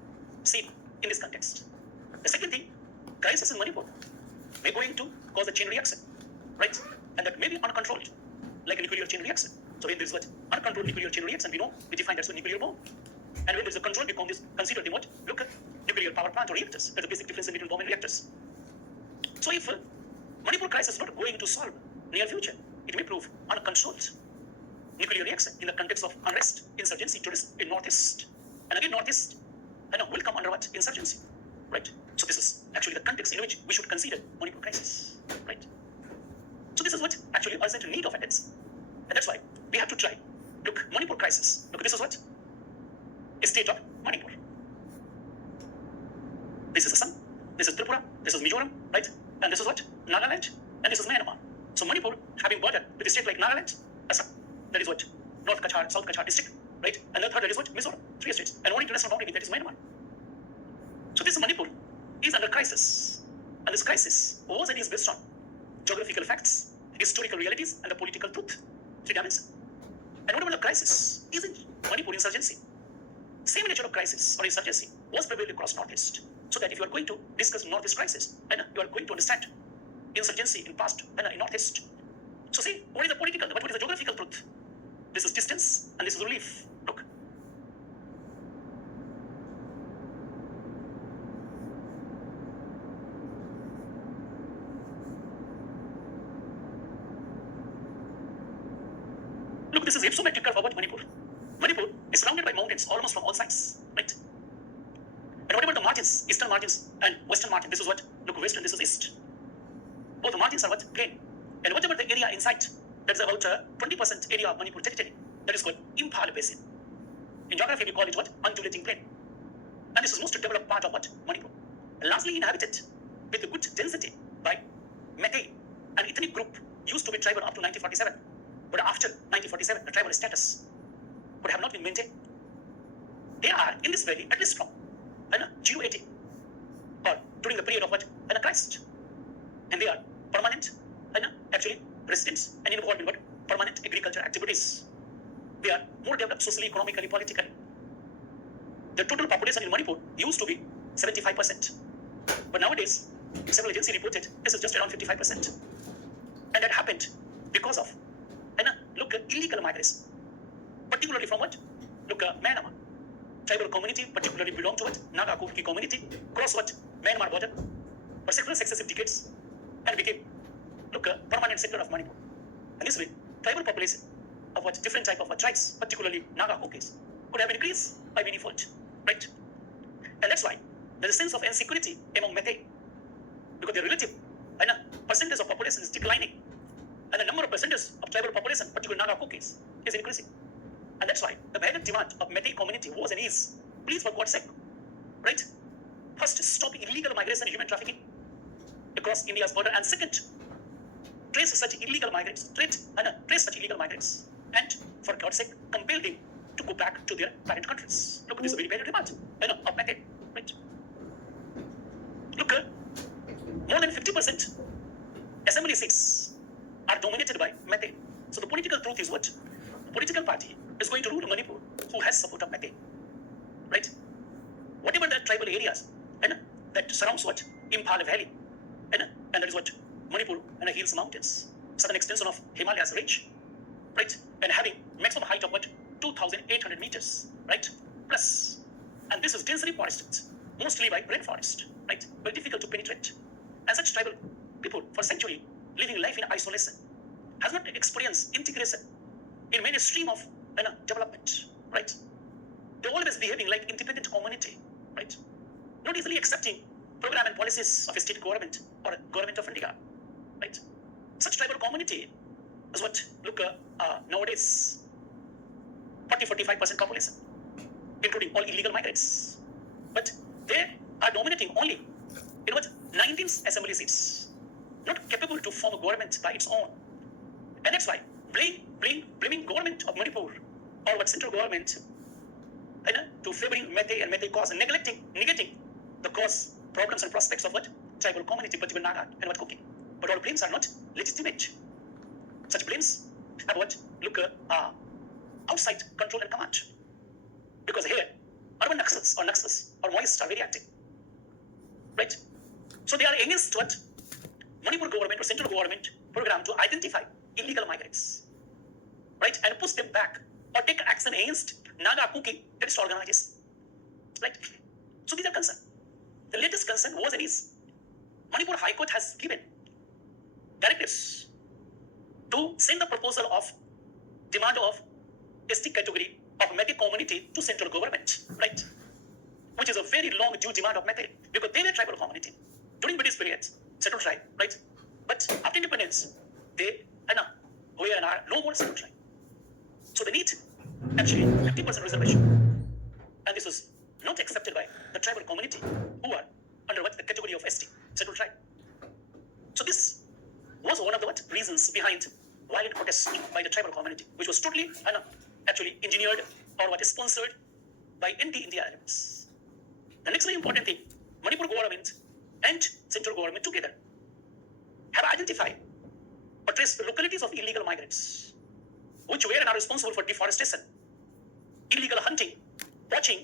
seen in this context. The second thing, crisis in Manipur may going to cause a chain reaction, right? And that may be uncontrolled, like a nuclear chain reaction. So when there is what? Uncontrolled nuclear chain reaction, we define that as a nuclear bomb. And when there is a control, we consider them what? Look at nuclear power plant or reactors. That's the basic difference between bomb and reactors. So if Manipur crisis is not going to solve near future, it may prove uncontrolled nuclear reaction in the context of unrest, insurgency, terrorism in northeast. And again, northeast will come under what? Insurgency, right? So this is actually the context in which we should consider Manipur crisis, right? So this is what actually urgent need of attacks. And that's why we have to try. Look, Manipur crisis. Look, this is what? A state of Manipur. This is Assam, this is Tripura, this is Mizoram, right? And this is what? Nagaland, and this is Myanmar. So Manipur having border with a state like Nagaland, Assam, that is what? North Kachar, South Kachar district, right? And the third, that is what? Mizoram, 3 states. And one international boundary, that is Myanmar. So this Manipur is under crisis. And this crisis was and is based on geographical facts, historical realities, and the political truth. 3 dimensions. And whatever the crisis is in Manipur insurgency, same nature of crisis or insurgency was prevailed across Northeast. So that if you are going to discuss Northeast crisis, and you are going to understand insurgency in past and in Northeast. So see, what is the political, but what is the geographical truth? This is distance and this is relief. Look. Look, this is hypsometric curve about Manipur. Manipur is surrounded by mountains almost from all sides, right? And whatever the margins, eastern margins and western margin, this is what? Look, west and this is east. Both the margins are what? Plain. And whatever the area inside, that's about 20% area of Manipur territory, that is called Imphal Basin. In geography, we call it what? Undulating plain. And this is most developed part of what? Manipur. Largely inhabited with a good density by Meitei, an ethnic group used to be tribal up to 1947. But after 1947, the tribal status would have not been maintained. They are in this valley, at least from 080, or during the period of what? Christ. And they are permanent, actually residents and involved in what? Permanent agricultural activities. They are more developed socially, economically, politically. The total population in Manipur used to be 75%. But nowadays, several agencies reported this is just around 55%. And that happened because of look, illegal migration. Particularly from what? Look, Myanmar. Tribal community particularly belong to what? Naga Kuki community. Cross what? Myanmar border. For several successive decades. And became, look, a permanent center of Manipur. And this way, tribal population of what? Different type of tribes, particularly Naga Kukis, could have increased by many fold. Right? And that's why there's a sense of insecurity among Meitei. Because their relative percentage of population is declining. And the number of percentage of tribal population, particularly Naga Kukis, is increasing. And that's why the major demand of Meitei community was and is, please for God's sake, right? First, stopping illegal migration and human trafficking. across India's border, and second, trace such illegal migrants, and for God's sake, compel them to go back to their parent countries. Look, this is a very bad demand, of method, right? Look, more than 50% assembly seats are dominated by methane. So the political truth is what? The political party is going to rule Manipur who has support of methane, right? Whatever the tribal areas that surrounds what? Impala Valley, and that is what? Manipur and the hills mountains, southern extension of Himalayas range, right? And having maximum height of what? 2,800 meters, right? Plus, and this is densely forested, mostly by rainforest, right? Very difficult to penetrate. And such tribal people for centuries living life in isolation has not experienced integration in mainstream of development, right? They're always behaving like independent community, right? Not easily accepting program and policies of a state government or government of India, right? Such tribal community is what, look, nowadays, 40-45% population, including all illegal migrants. But they are dominating only in what? 19 assembly seats, not capable to form a government by its own. And that's why blaming government of Manipur or what central government to favoring methane and methane cause and negating the cause, problems and prospects of what? Tribal community, particularly Naga and what Kuki. But all blames are not legitimate. Such blames have what? Look, outside control and command. Because here, urban Naxals or Moists are very active, right? So they are against what? Manipur government or central government program to identify illegal migrants, right? And push them back or take action against Naga Kuki terrorist organizations, right? So these are concerns. The latest concern was and is Manipur High Court has given directives to send the proposal of demand of ST category of Methi community to central government, right? Which is a very long due demand of Methi because they were tribal community during British period, settled tribe, right? But after independence, they were no more settled tribe. So they need actually 50% reservation, and this was not accepted by the tribal community who are under what the category of ST, settled tribe. So this was one of the reasons behind violent protest by the tribal community, which was totally actually engineered or what is sponsored by anti-India elements. The next very important thing, Manipur government and central government together have identified or traced the localities of illegal migrants, which were and are responsible for deforestation, illegal hunting, poaching,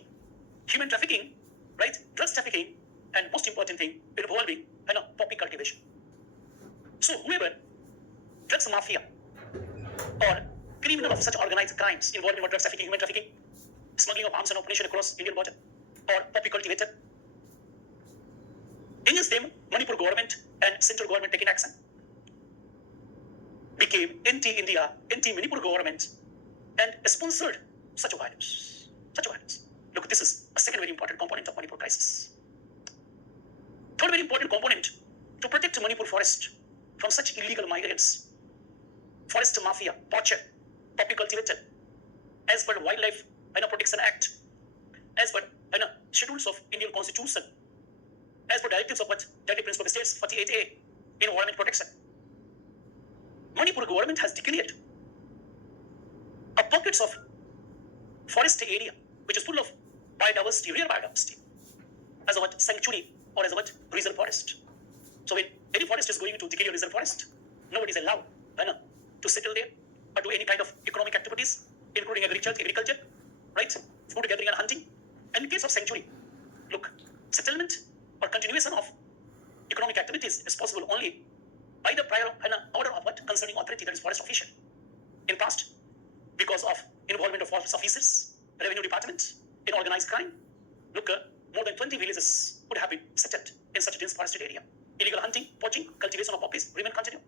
human trafficking, right, drugs trafficking, and most important thing, involving poppy cultivation. So whoever drugs mafia or criminal of such organized crimes involving drugs trafficking, human trafficking, smuggling of arms and operation across Indian border, or poppy cultivator, against them, Manipur government and central government taking action, became anti-India, anti-Manipur government, and sponsored such violence. Look, this is a second very important component of Manipur crisis. Third very important component, to protect Manipur forest from such illegal migrants, forest mafia, poacher, poppy cultivator, as per Wildlife Protection Act, as per schedules of Indian Constitution, as per directives of what Directive Principle of States 48A, environment protection. Manipur government has declared a pockets of forest area which is full of biodiversity, rare biodiversity, as a sanctuary or as a reserve forest. So when any forest is going to declare reserve forest, nobody is allowed to settle there or do any kind of economic activities, including agriculture, right? Food gathering and hunting. And in case of sanctuary, look, settlement or continuation of economic activities is possible only by the prior order of concerning authority, that is forest official. In past, because of involvement of forest officers, revenue department in organized crime, look, more than 20 villages would have been settled in such a dense forested area. Illegal hunting, poaching, cultivation of poppies remain continue.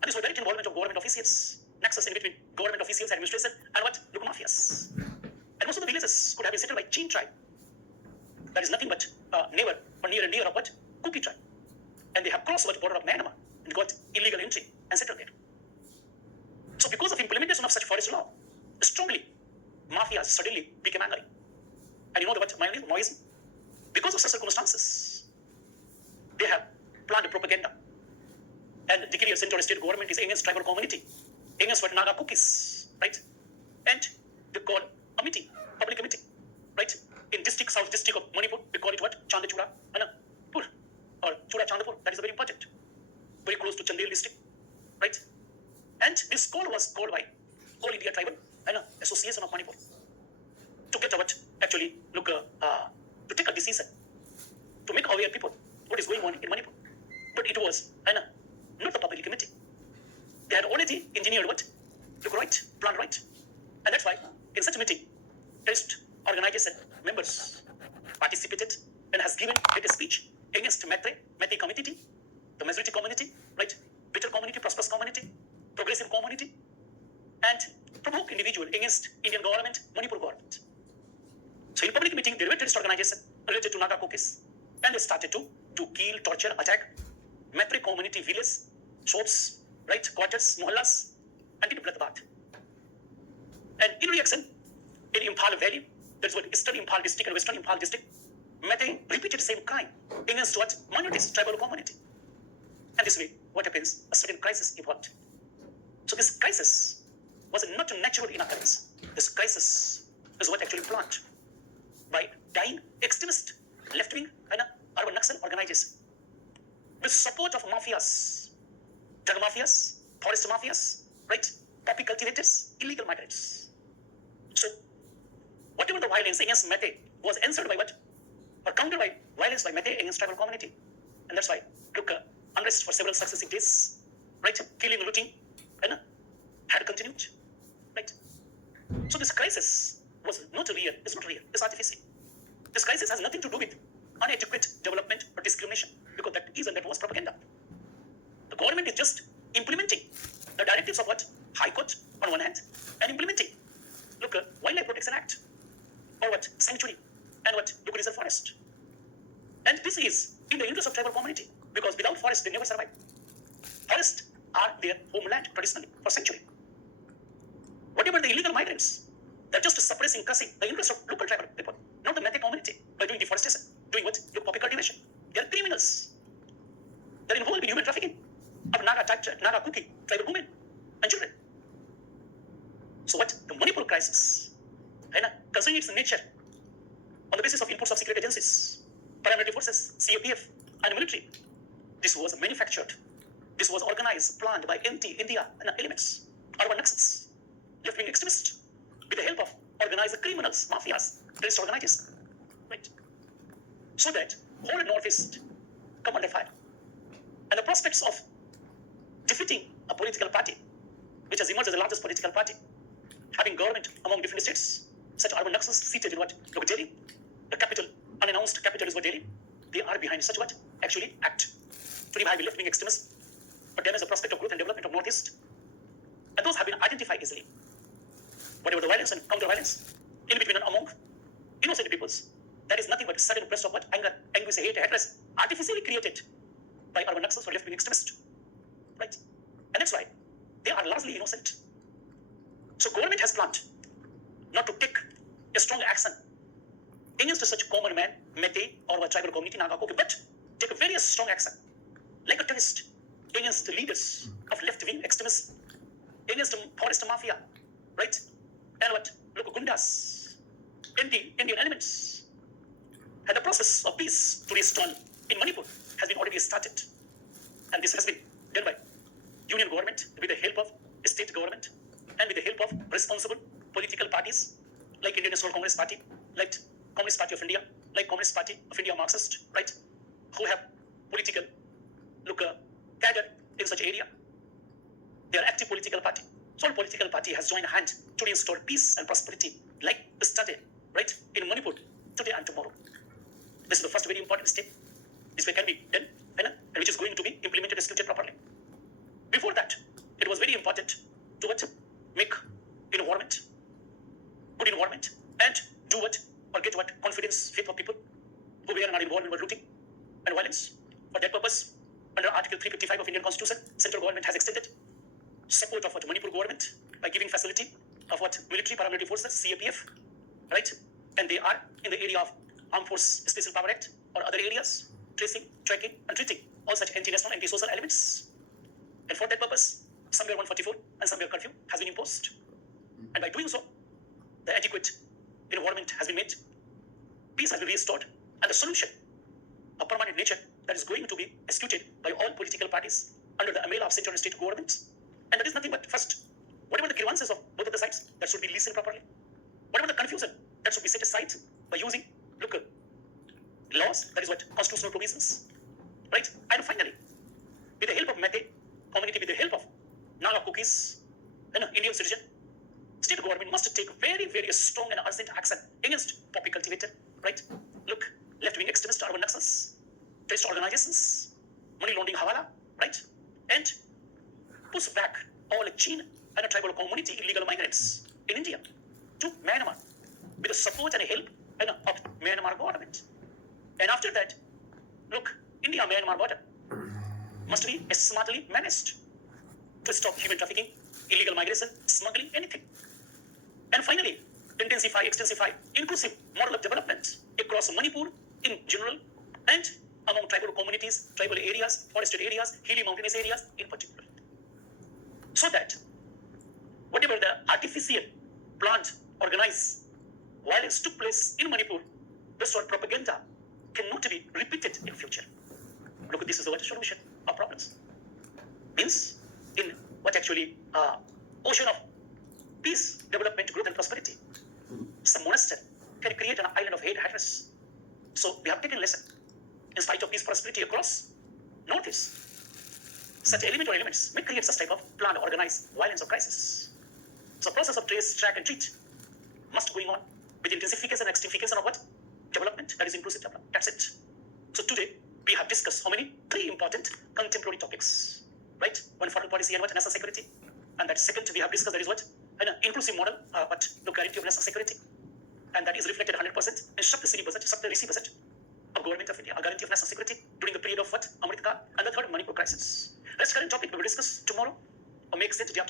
And this was direct involvement of government officials, nexus in between government officials, administration, and look, mafias. And most of the villages could have been settled by Chin tribe. That is nothing but neighbor or near and near of Kuki tribe. And they have crossed the border of Myanmar and got illegal entry and settled there. So because of implementation of such forest law, strongly, mafias suddenly became angry. And you know what Maoism? Because of such circumstances, they have planned propaganda and declare central state government is against tribal community, against what Naga cookies, right? And they call a meeting, public meeting, right? In district, South district of Manipur, we call it what? Chandachura, Pur, or Chura Chandapur. That is very important. Very close to Chandel district, right? And this call was called by All India Tribal Association of Manipur to get what actually to take a decision to make aware people what is going on in Manipur. But it was not the public committee. They had already engineered what? Look right, plan right. And that's why in such meeting, terrorist organization members participated and has given a speech against Meitei community, the majority community, right? Better community, prosperous community, progressive community, and provoke individual against Indian government, Manipur government. So in public meeting, there were terrorist organization related to Naga cookies, and they started to kill, torture, attack Meitei community village, shops, right, quarters, mohallas, and did bloodbath. And in reaction, in Imphal Valley, that's what Eastern Imphal district and Western Imphal district, Meitei repeated the same crime against what minorities, tribal community. And this way, what happens? A certain crisis evolved. So this crisis was not natural in occurrence. This crisis is what actually planned by dying extremist, left-wing, and urban Naxal organization with support of mafias, drug mafias, forest mafias, right? Poppy cultivators, illegal migrants. So whatever the violence against Meitei was answered by what? Or countered by violence by Meitei against tribal community. And that's why, unrest for several successive days, right? Killing, looting, and had continued, right? So this crisis was not real, it's not real, it's artificial. This crisis has nothing to do with inadequate development or discrimination, because that is and that was propaganda. The government is just implementing the directives of what? High Court on one hand, and implementing, Wildlife Protection Act, or what? Sanctuary, and what? Reserve forest. And this is in the interest of tribal community, because without forest, they never survive. Forests are their homeland traditionally for centuries. Whatever the illegal migrants, they're just suppressing, cursing the interest of local tribal people, not the Meitei community, by doing deforestation, doing what? Poppy cultivation. They are criminals. They're involved in human trafficking of Naga Kuki, tribal women and children. So what? The Manipur crisis, considering its nature, on the basis of inputs of secret agencies, paramilitary forces, CAPF, and military, this was manufactured. This was organized, planned by India elements, urban Naxals, left-wing extremists, with the help of organized criminals, mafias, terrorist organizations, right? So that whole Northeast come under fire. And the prospects of defeating a political party, which has emerged as the largest political party, having government among different states, such urban Naxals seated in what? Delhi, the capital, unannounced capital is what Delhi. They are behind such what? Actually act to revive left-wing extremists, but damage the prospect of growth and development of Northeast. And those have been identified easily. Whatever the violence and counter-violence, in between and among innocent peoples, that is nothing but sudden burst of what? Anger, anguish, hate, hatred, artificially created by urban Naxals or left-wing extremists, right? And that's why they are largely innocent. So government has planned not to take a strong action against such common man, Meitei, or a tribal community, Naga Kuki, but take a very strong action, like a terrorist, against the leaders of left-wing extremists, against the forest mafia, right? And what? Gundas, Indian elements. And the process of peace to restore in Manipur has been already started. And this has been done by union government with the help of state government and with the help of responsible political parties like Indian National Congress Party, like Communist Party of India, like Communist Party of India Marxist, right? Who have political cadre in such area. They are active political party. So political party has joined hands to restore peace and prosperity, like started, right, in Manipur today and tomorrow. This is the first very important step. This way can be done, and which is going to be implemented and executed properly. Before that, it was very important to what? Make environment, good environment, and do what? Or get what? Confidence, faith of people who were not involved in looting and violence. For that purpose, under Article 355 of Indian Constitution, central government has extended support of what? Manipur government by giving facility of what? Military, paramilitary forces, CAPF, right? And they are in the area of Armed Force Special Power Act or other areas, tracing, tracking, and treating all such anti-national, anti-social elements. And for that purpose, somewhere 144 and somewhere curfew has been imposed. And by doing so, the adequate environment has been made, peace has been restored, and the solution of permanent nature that is going to be executed by all political parties under the umbrella of central and state governments. And that is nothing but, first, whatever the grievances of both of the sides, that should be listened properly. Whatever the confusion, that should be set aside by using local laws, that is what constitutional provisions, right? And finally, with the help of Meitei community, with the help of Naga Kukis, Indian citizen, state government must take very, very strong and urgent action against poppy cultivator, right? Look, left-wing extremist urban naxals, terrorist organizations, money laundering hawala, right? And push back all Chin and a tribal community illegal migrants in India to Myanmar with the support and help of Myanmar government. And after that, look, India-Myanmar border must be smartly managed to stop human trafficking, illegal migration, smuggling, anything. And finally, intensify, extensify, inclusive model of development across Manipur in general and among tribal communities, tribal areas, forested areas, hilly mountainous areas in particular. So that whatever the artificial planned, organized violence took place in Manipur, based on propaganda, cannot be repeated in future. Look, this is the solution of problems. Means in what actually ocean of peace, development, growth, and prosperity, some monastery can create an island of hate, hatred. So we have taken a lesson. In spite of peace, prosperity across Northeast, such element or elements may create such type of planned, organized violence or crisis. So process of trace, track, and treat must going on with intensification and extensification of what? Development, that is inclusive development. That's it. So today, we have discussed how many? 3 important contemporary topics, right? One, foreign policy and what? National security. And that second, we have discussed that is what? An inclusive model, but the guarantee of national security. And that is reflected 100% in Shapti budget, Shapti Rishi budget of Government of India, a guarantee of national security during the period of what? Amrit Kaal, and the third, Manipur crisis. That's current topic we will discuss tomorrow, or make sense day after